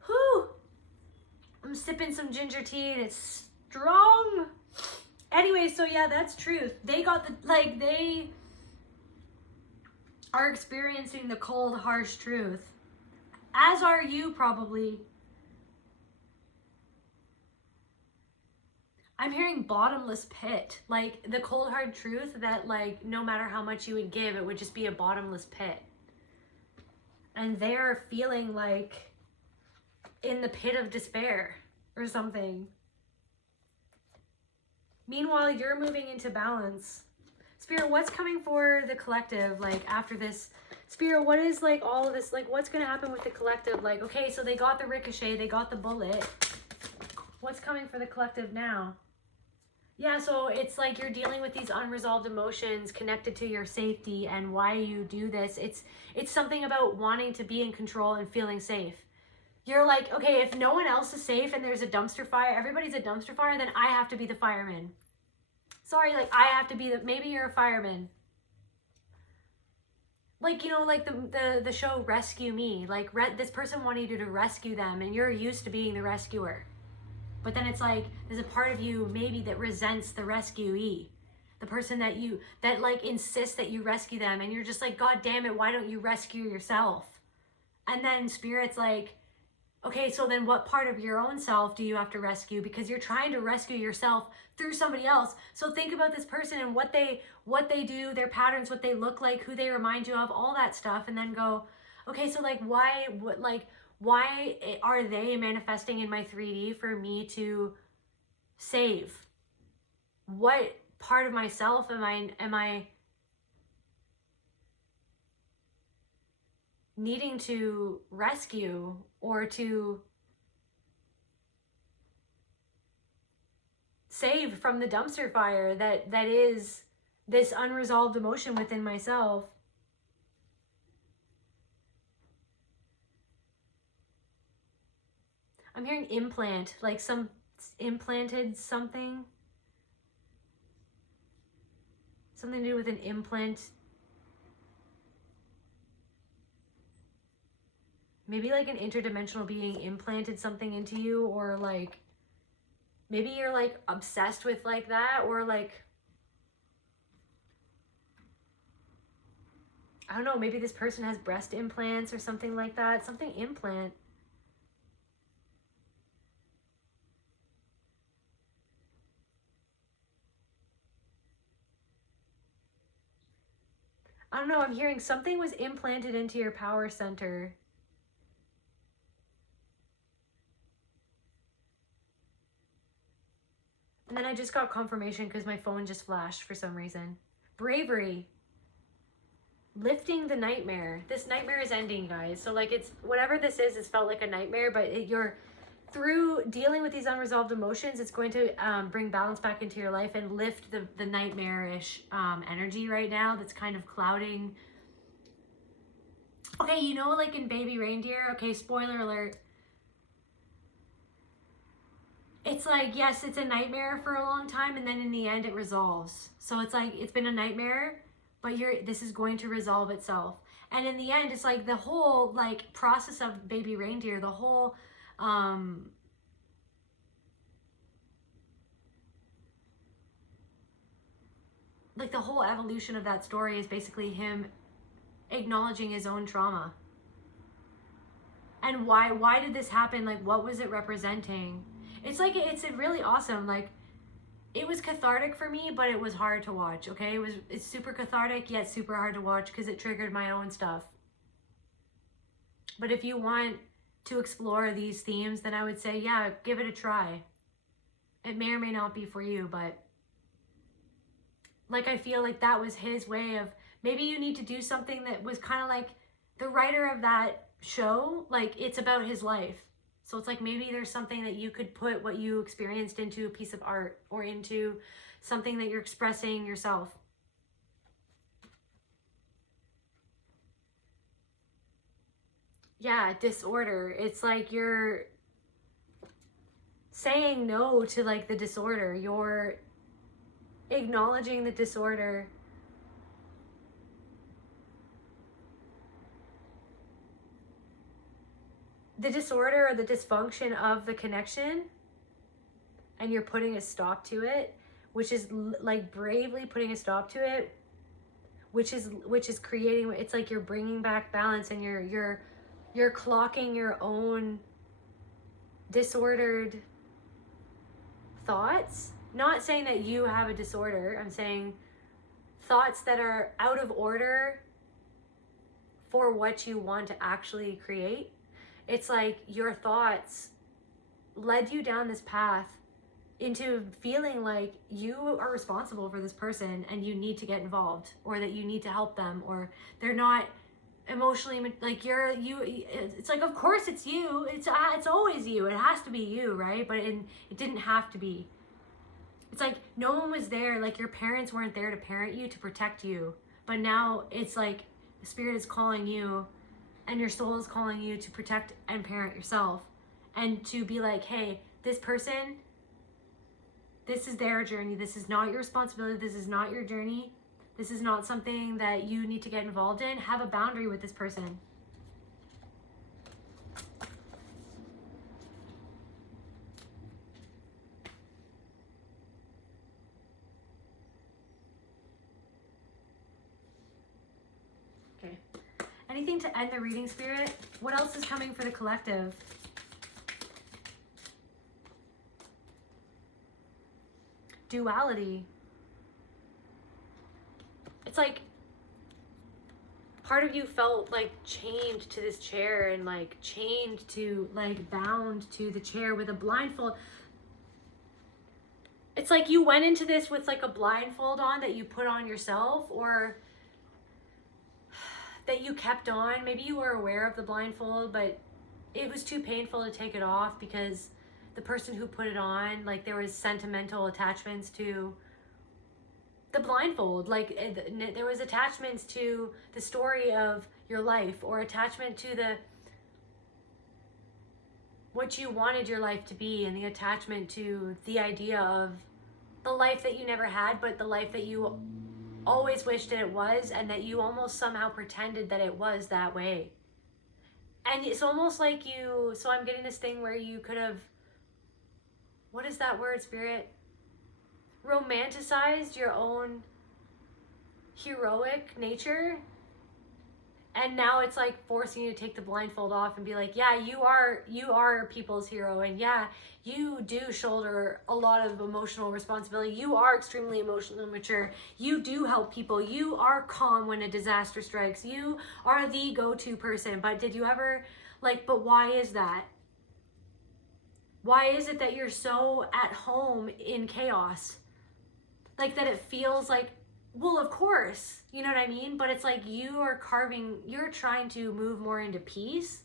Whew. I'm sipping some ginger tea and it's strong. Anyway, so yeah, that's truth. They got the, like, they are experiencing the cold, harsh truth. As are you, probably. I'm hearing bottomless pit. Like, the cold, hard truth that, like, no matter how much you would give, it would just be a bottomless pit. And they're feeling like in the pit of despair or something. Meanwhile, you're moving into balance. Spirit, what's coming for the collective, like, after this? Spirit, what is, like, all of this, like, what's going to happen with the collective? Like, okay, so they got the ricochet, they got the bullet. What's coming for the collective now? Yeah, so it's like you're dealing with these unresolved emotions connected to your safety and why you do this. It's something about wanting to be in control and feeling safe. You're like, okay, if no one else is safe and there's a dumpster fire, everybody's a dumpster fire, then I have to be the fireman. Sorry, like, I have to be the, maybe you're a fireman. Like, you know, like the show Rescue Me. Like, this person wanted you to rescue them, and you're used to being the rescuer. But then it's like, there's a part of you maybe that resents the rescuee. The person that like insists that you rescue them, and you're just like, God damn it, why don't you rescue yourself? And then Spirit's like, okay, so then what part of your own self do you have to rescue? Because you're trying to rescue yourself through somebody else. So think about this person and what they do, their patterns, what they look like, who they remind you of, all that stuff, and then go, okay, so like why are they manifesting in my 3D for me to save? What part of myself am I needing to rescue or to save from the dumpster fire that is this unresolved emotion within myself? I'm hearing implant, like some implanted something. Something to do with an implant. Maybe like an interdimensional being implanted something into you, or like maybe you're like obsessed with like that, or like, I don't know, maybe this person has breast implants or something like that. Something implant. I don't know, I'm hearing something was implanted into your power center. And then I just got confirmation because my phone just flashed for some reason. Bravery. Lifting the nightmare. This nightmare is ending, guys. So like, it's whatever this is, it's felt like a nightmare, but you're through dealing with these unresolved emotions, it's going to bring balance back into your life and lift the nightmarish energy right now that's kind of clouding. Okay, you know, like in Baby Reindeer, okay, spoiler alert. It's like, yes, it's a nightmare for a long time, and then in the end it resolves. So it's like, it's been a nightmare, but this is going to resolve itself. And in the end, it's like the whole like process of Baby Reindeer, the whole like the whole evolution of that story is basically him acknowledging his own trauma. And why did this happen? Like, what was it representing? It's like, it's really awesome. Like, it was cathartic for me, but it was hard to watch, okay? It's super cathartic, yet super hard to watch because it triggered my own stuff. But if you want to explore these themes, then I would say, yeah, give it a try. It may or may not be for you, but like, I feel like that was his way of, maybe you need to do something that was kind of like the writer of that show, like, it's about his life. So it's like, maybe there's something that you could put what you experienced into a piece of art or into something that you're expressing yourself. Yeah, disorder. It's like you're saying no to like the disorder. You're acknowledging the disorder. The disorder or the dysfunction of the connection, and you're putting a stop to it, which is like bravely putting a stop to it, which is creating, it's like you're bringing back balance, and you're clocking your own disordered thoughts. Not saying that you have a disorder, I'm saying thoughts that are out of order for what you want to actually create. It's like your thoughts led you down this path into feeling like you are responsible for this person and you need to get involved, or that you need to help them, or they're not emotionally, like it's like, of course it's you, it's always you, it has to be you, right? But it didn't have to be. It's like no one was there, like your parents weren't there to parent you, to protect you, but now it's like Spirit is calling you, and your soul is calling you to protect and parent yourself, and to be like, hey, this person, this is their journey. This is not your responsibility. This is not your journey. This is not something that you need to get involved in. Have a boundary with this person. Okay. Anything to end the reading, Spirit? What else is coming for the collective? Duality. It's like part of you felt like chained to this chair, and like chained to, like bound to the chair with a blindfold. It's like you went into this with like a blindfold on that you put on yourself, or that you kept on. Maybe you were aware of the blindfold, but it was too painful to take it off because the person who put it on, like there was sentimental attachments to the blindfold. Like there was attachments to the story of your life, or attachment to what you wanted your life to be, and the attachment to the idea of the life that you never had, but the life that you always wished that it was, and that you almost somehow pretended that it was that way. And it's almost like so I'm getting this thing where you could have, what is that word, Spirit? Romanticized your own heroic nature, and now it's like forcing you to take the blindfold off and be like, yeah, you are people's hero, and yeah, you do shoulder a lot of emotional responsibility. You are extremely emotionally mature. You do help people. You are calm when a disaster strikes. You are the go-to person. But did you ever, like, but why is that? Why is it that you're so at home in chaos? Like that it feels like, well, of course, you know what I mean? But it's like you're trying to move more into peace.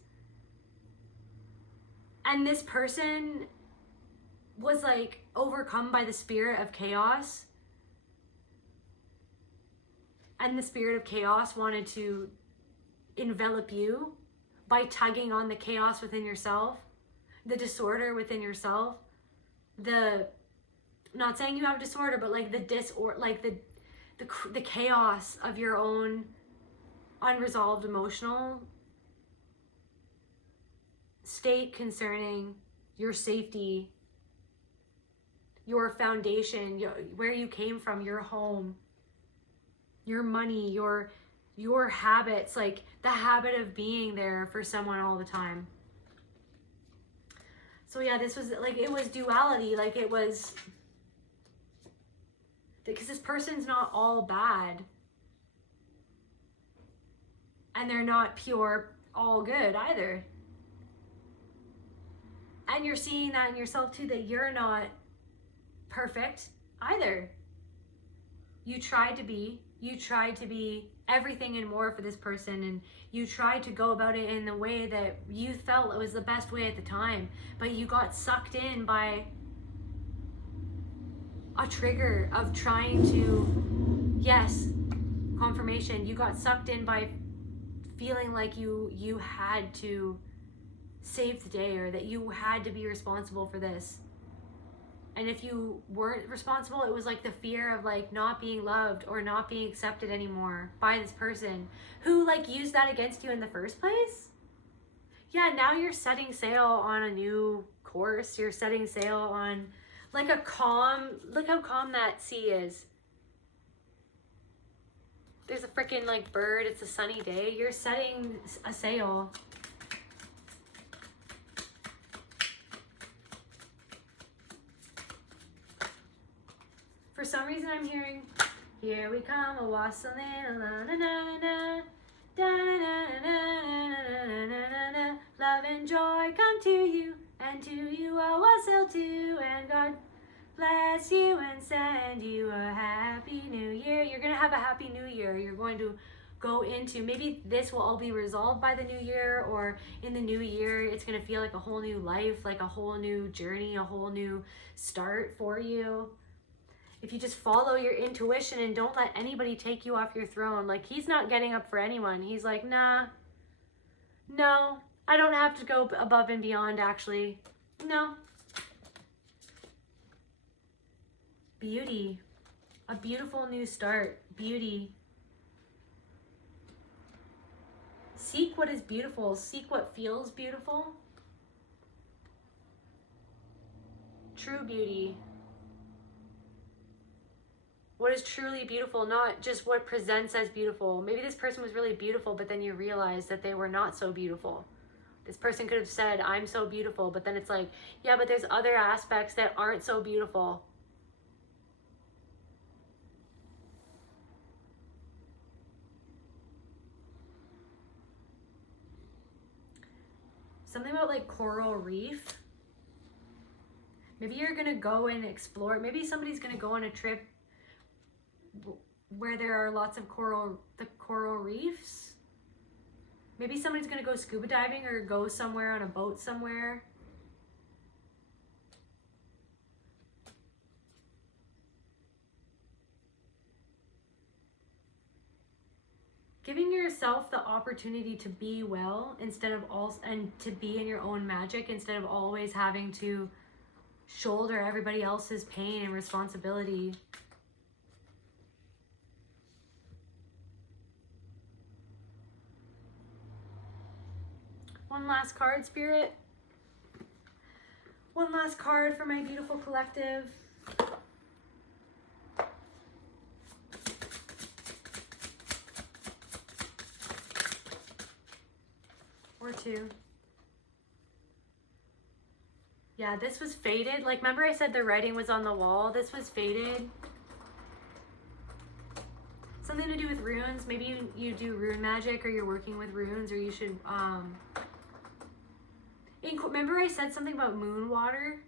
And this person was like overcome by the spirit of chaos. And the spirit of chaos wanted to envelop you by tugging on the chaos within yourself, the disorder within yourself, not saying you have a disorder, but like the chaos of your own unresolved emotional state concerning your safety, your foundation, where you came from, your home, your money, your habits, like the habit of being there for someone all the time. So yeah, this was like, it was duality. Like it was, because this person's not all bad, and they're not pure all good either. And you're seeing that in yourself too, that you're not perfect either. You tried to be everything and more for this person, and you tried to go about it in the way that you felt it was the best way at the time, but you got sucked in by a trigger of trying to, yes, confirmation. You got sucked in by feeling like you had to save the day, or that you had to be responsible for this. And if you weren't responsible, it was like the fear of like not being loved or not being accepted anymore by this person who like used that against you in the first place. Yeah, now you're setting sail on a new course. You're setting sail on like a calm, look how calm that sea is. There's a freaking like bird, it's a sunny day. You're setting a sail. For some reason I'm hearing, here we come, a wassailing, la na na na, da na na na na na na na. Love and joy come to you, and to you a wassail too, and God bless you and send you a happy new year. You're gonna have a happy new year. You're going to go into, maybe this will all be resolved by the new year, or in the new year it's gonna feel like a whole new life, like a whole new journey, a whole new start for you. If you just follow your intuition and don't let anybody take you off your throne. Like, he's not getting up for anyone. He's like, nah, no, I don't have to go above and beyond, actually. No. Beauty. A beautiful new start. Beauty. Seek what is beautiful. Seek what feels beautiful. True beauty. What is truly beautiful, not just what presents as beautiful. Maybe this person was really beautiful, but then you realize that they were not so beautiful. This person could have said, I'm so beautiful, but then it's like, yeah, but there's other aspects that aren't so beautiful. Something about like coral reef. Maybe you're gonna go and explore. Maybe somebody's gonna go on a trip where there are lots of coral reefs. Maybe somebody's gonna go scuba diving or go somewhere on a boat somewhere. Giving yourself the opportunity to be well instead of and to be in your own magic instead of always having to shoulder everybody else's pain and responsibility. One last card, Spirit. One last card for my beautiful collective. Or two. Yeah, this was faded. Like, remember I said the writing was on the wall? This was faded. Something to do with runes. Maybe you do rune magic, or you're working with runes, or you should remember I said something about moon water?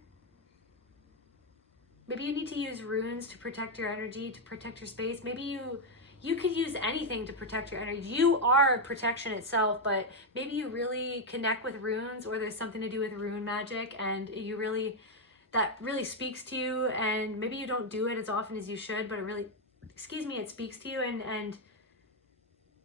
Maybe you need to use runes to protect your energy, to protect your space. Maybe you could use anything to protect your energy. You are protection itself, but maybe you really connect with runes, or there's something to do with rune magic, and that really speaks to you, and maybe you don't do it as often as you should, but it speaks to you, and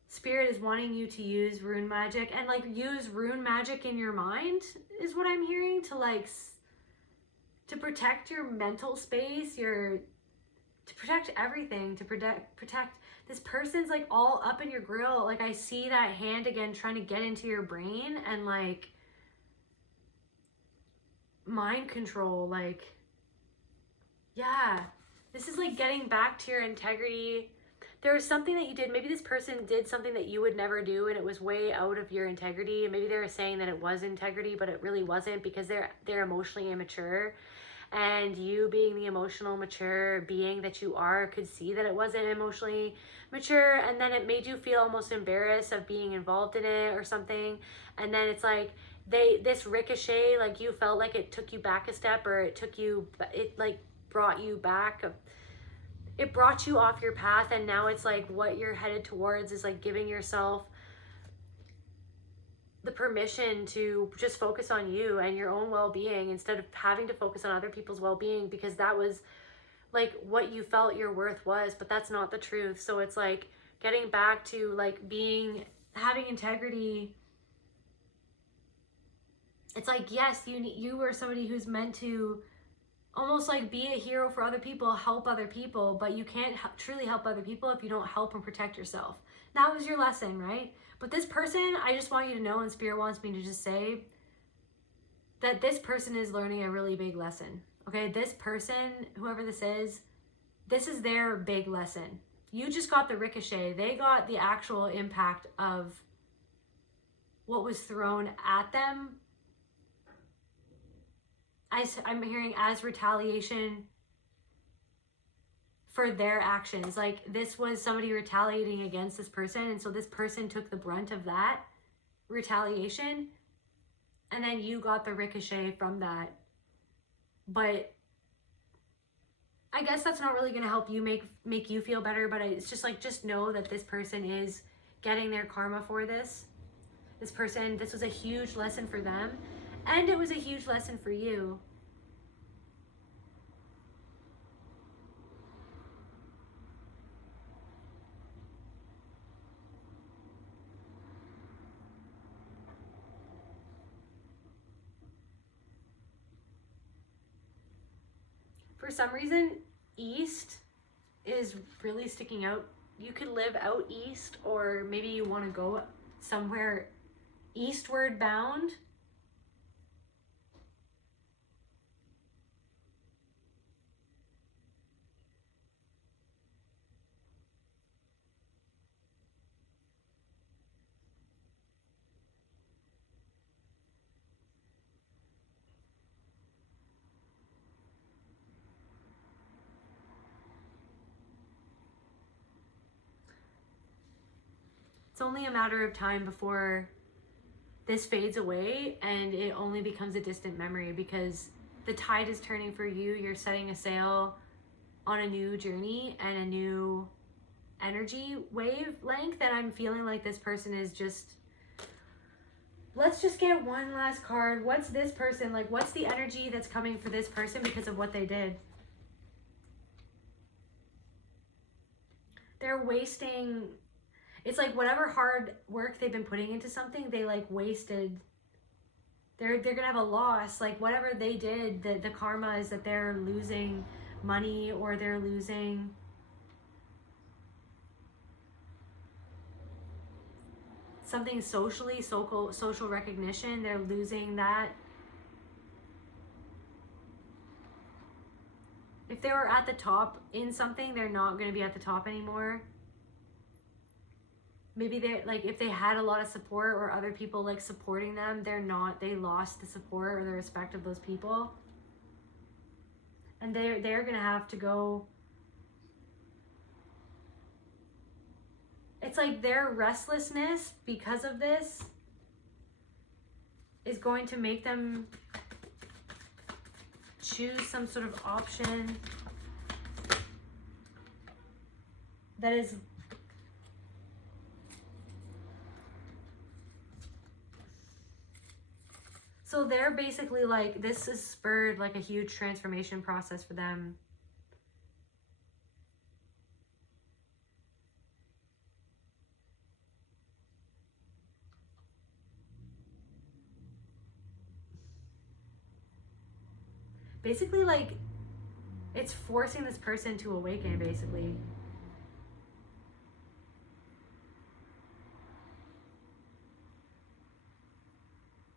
Spirit is wanting you to use rune magic, and like use rune magic in your mind is what I'm hearing, to protect your mental space, to protect everything, to protect this person's like all up in your grill. Like, I see that hand again trying to get into your brain and like mind control. Like, yeah, this is like getting back to your integrity. There was something that you did. Maybe this person did something that you would never do, and it was way out of your integrity. Maybe they were saying that it was integrity, but it really wasn't, because they're emotionally immature. And you, being the emotional mature being that you are, could see that it wasn't emotionally mature, and then it made you feel almost embarrassed of being involved in it or something. And then it's like this ricochet, like you felt like it took you back a step, or it like brought you back. It brought you off your path, and now it's like what you're headed towards is like giving yourself the permission to just focus on you and your own well-being instead of having to focus on other people's well-being, because that was like what you felt your worth was, but that's not the truth. So it's like getting back to like having integrity. It's like, yes, you are somebody who's meant to almost like be a hero for other people, help other people, but you can't truly help other people if you don't help and protect yourself. That was your lesson, right? But this person, I just want you to know, and Spirit wants me to just say that this person is learning a really big lesson. Okay, this person, whoever this is their big lesson. You just got the ricochet. They got the actual impact of what was thrown at them. I'm hearing as retaliation for their actions. Like this was somebody retaliating against this person, and so this person took the brunt of that retaliation, and then you got the ricochet from that. But I guess that's not really going to help you make you feel better, but it's just like, just know that this person is getting their karma for this. This person, this was a huge lesson for them, and it was a huge lesson for you. For some reason, east is really sticking out. You could live out east, or maybe you want to go somewhere eastward bound. It's only a matter of time before this fades away and it only becomes a distant memory, because the tide is turning for you. You're setting a sail on a new journey and a new energy wavelength, and I'm feeling like this person is just, let's just get one last card. What's this person like? What's the energy that's coming for this person because of what they did? They're wasting, it's like whatever hard work they've been putting into something, they like wasted. They're gonna have a loss. Like whatever they did, the karma is that they're losing money, or they're losing something socially, social recognition. They're losing that. If they were at the top in something, they're not going to be at the top anymore. Maybe they, like, if they had a lot of support or other people like supporting them, they lost the support or the respect of those people. And they're going to have to go. It's like their restlessness because of this is going to make them choose some sort of option that is so they're basically like, this has spurred like a huge transformation process for them. Basically, like, it's forcing this person to awaken, basically.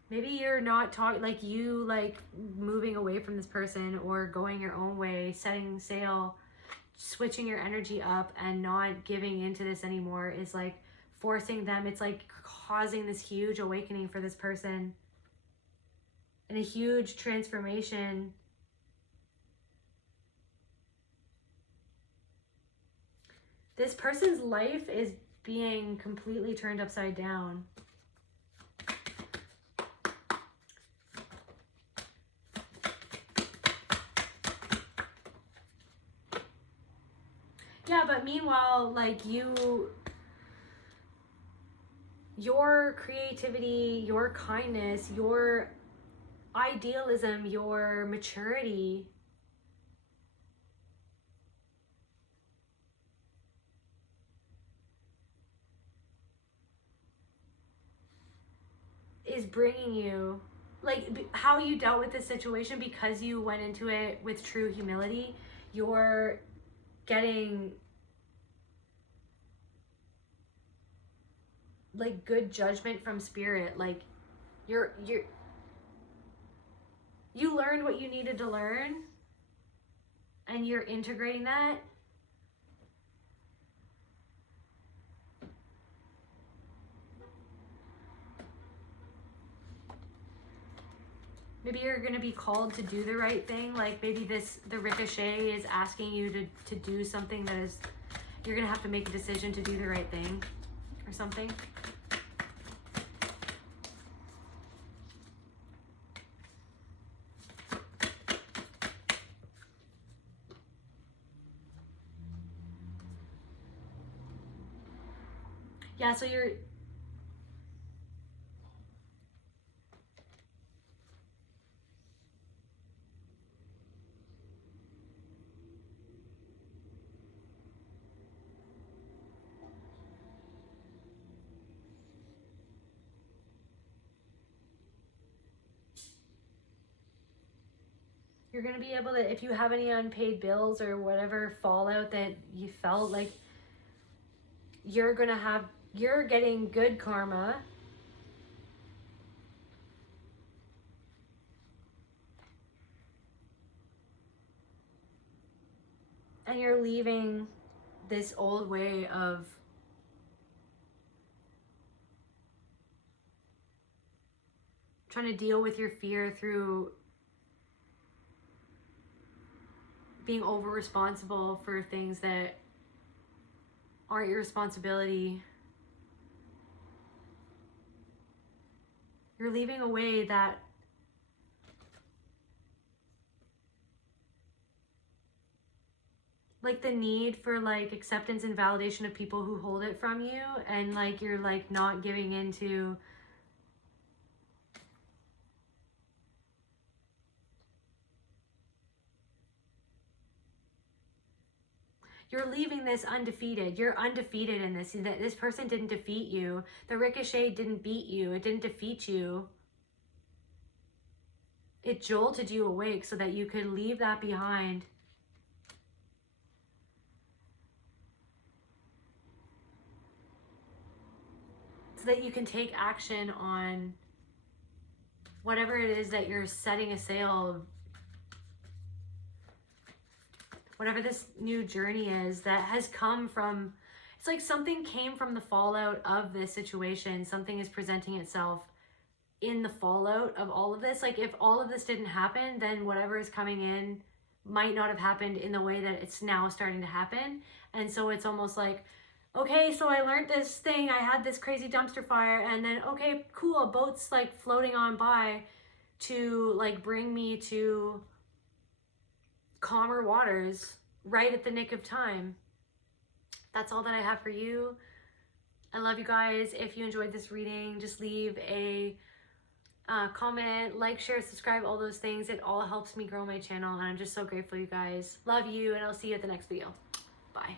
Maybe you're not talking, like, you, like, moving away from this person or going your own way, setting sail, switching your energy up and not giving into this anymore is, like, forcing them. It's, like, causing this huge awakening for this person and a huge transformation. This person's life is being completely turned upside down. Yeah, but meanwhile, like, your creativity, your kindness, your idealism, your maturity is bringing you like how you dealt with this situation, because you went into it with true humility, you're getting like good judgment from spirit. Like you learned what you needed to learn, and you're integrating that. Maybe you're going to be called to do the right thing. Like maybe the Ricochet is asking you to do something that is, you're going to have to make a decision to do the right thing or something. Yeah, so you're going to be able to, if you have any unpaid bills or whatever fallout that you felt, like you're getting good karma. And you're leaving this old way of trying to deal with your fear through being over responsible for things that aren't your responsibility. You're leaving a way that like the need for like acceptance and validation of people who hold it from you, and like you're like not giving into you're leaving this undefeated. You're undefeated in this. This person didn't defeat you. The Ricochet didn't beat you. It didn't defeat you. It jolted you awake so that you could leave that behind. So that you can take action on whatever it is that you're setting a sail, whatever this new journey is that has come from, it's like something came from the fallout of this situation. Something is presenting itself in the fallout of all of this. Like if all of this didn't happen, then whatever is coming in might not have happened in the way that it's now starting to happen. And so it's almost like, okay, so I learned this thing, I had this crazy dumpster fire, and then, okay, cool, a boat's like floating on by to like bring me to calmer waters right at the nick of time. That's all that I have for you. I love you guys. If you enjoyed this reading, just leave a comment, like, share, subscribe, all those things. It all helps me grow my channel, and I'm just so grateful, you guys. Love you, and I'll see you at the next video. Bye.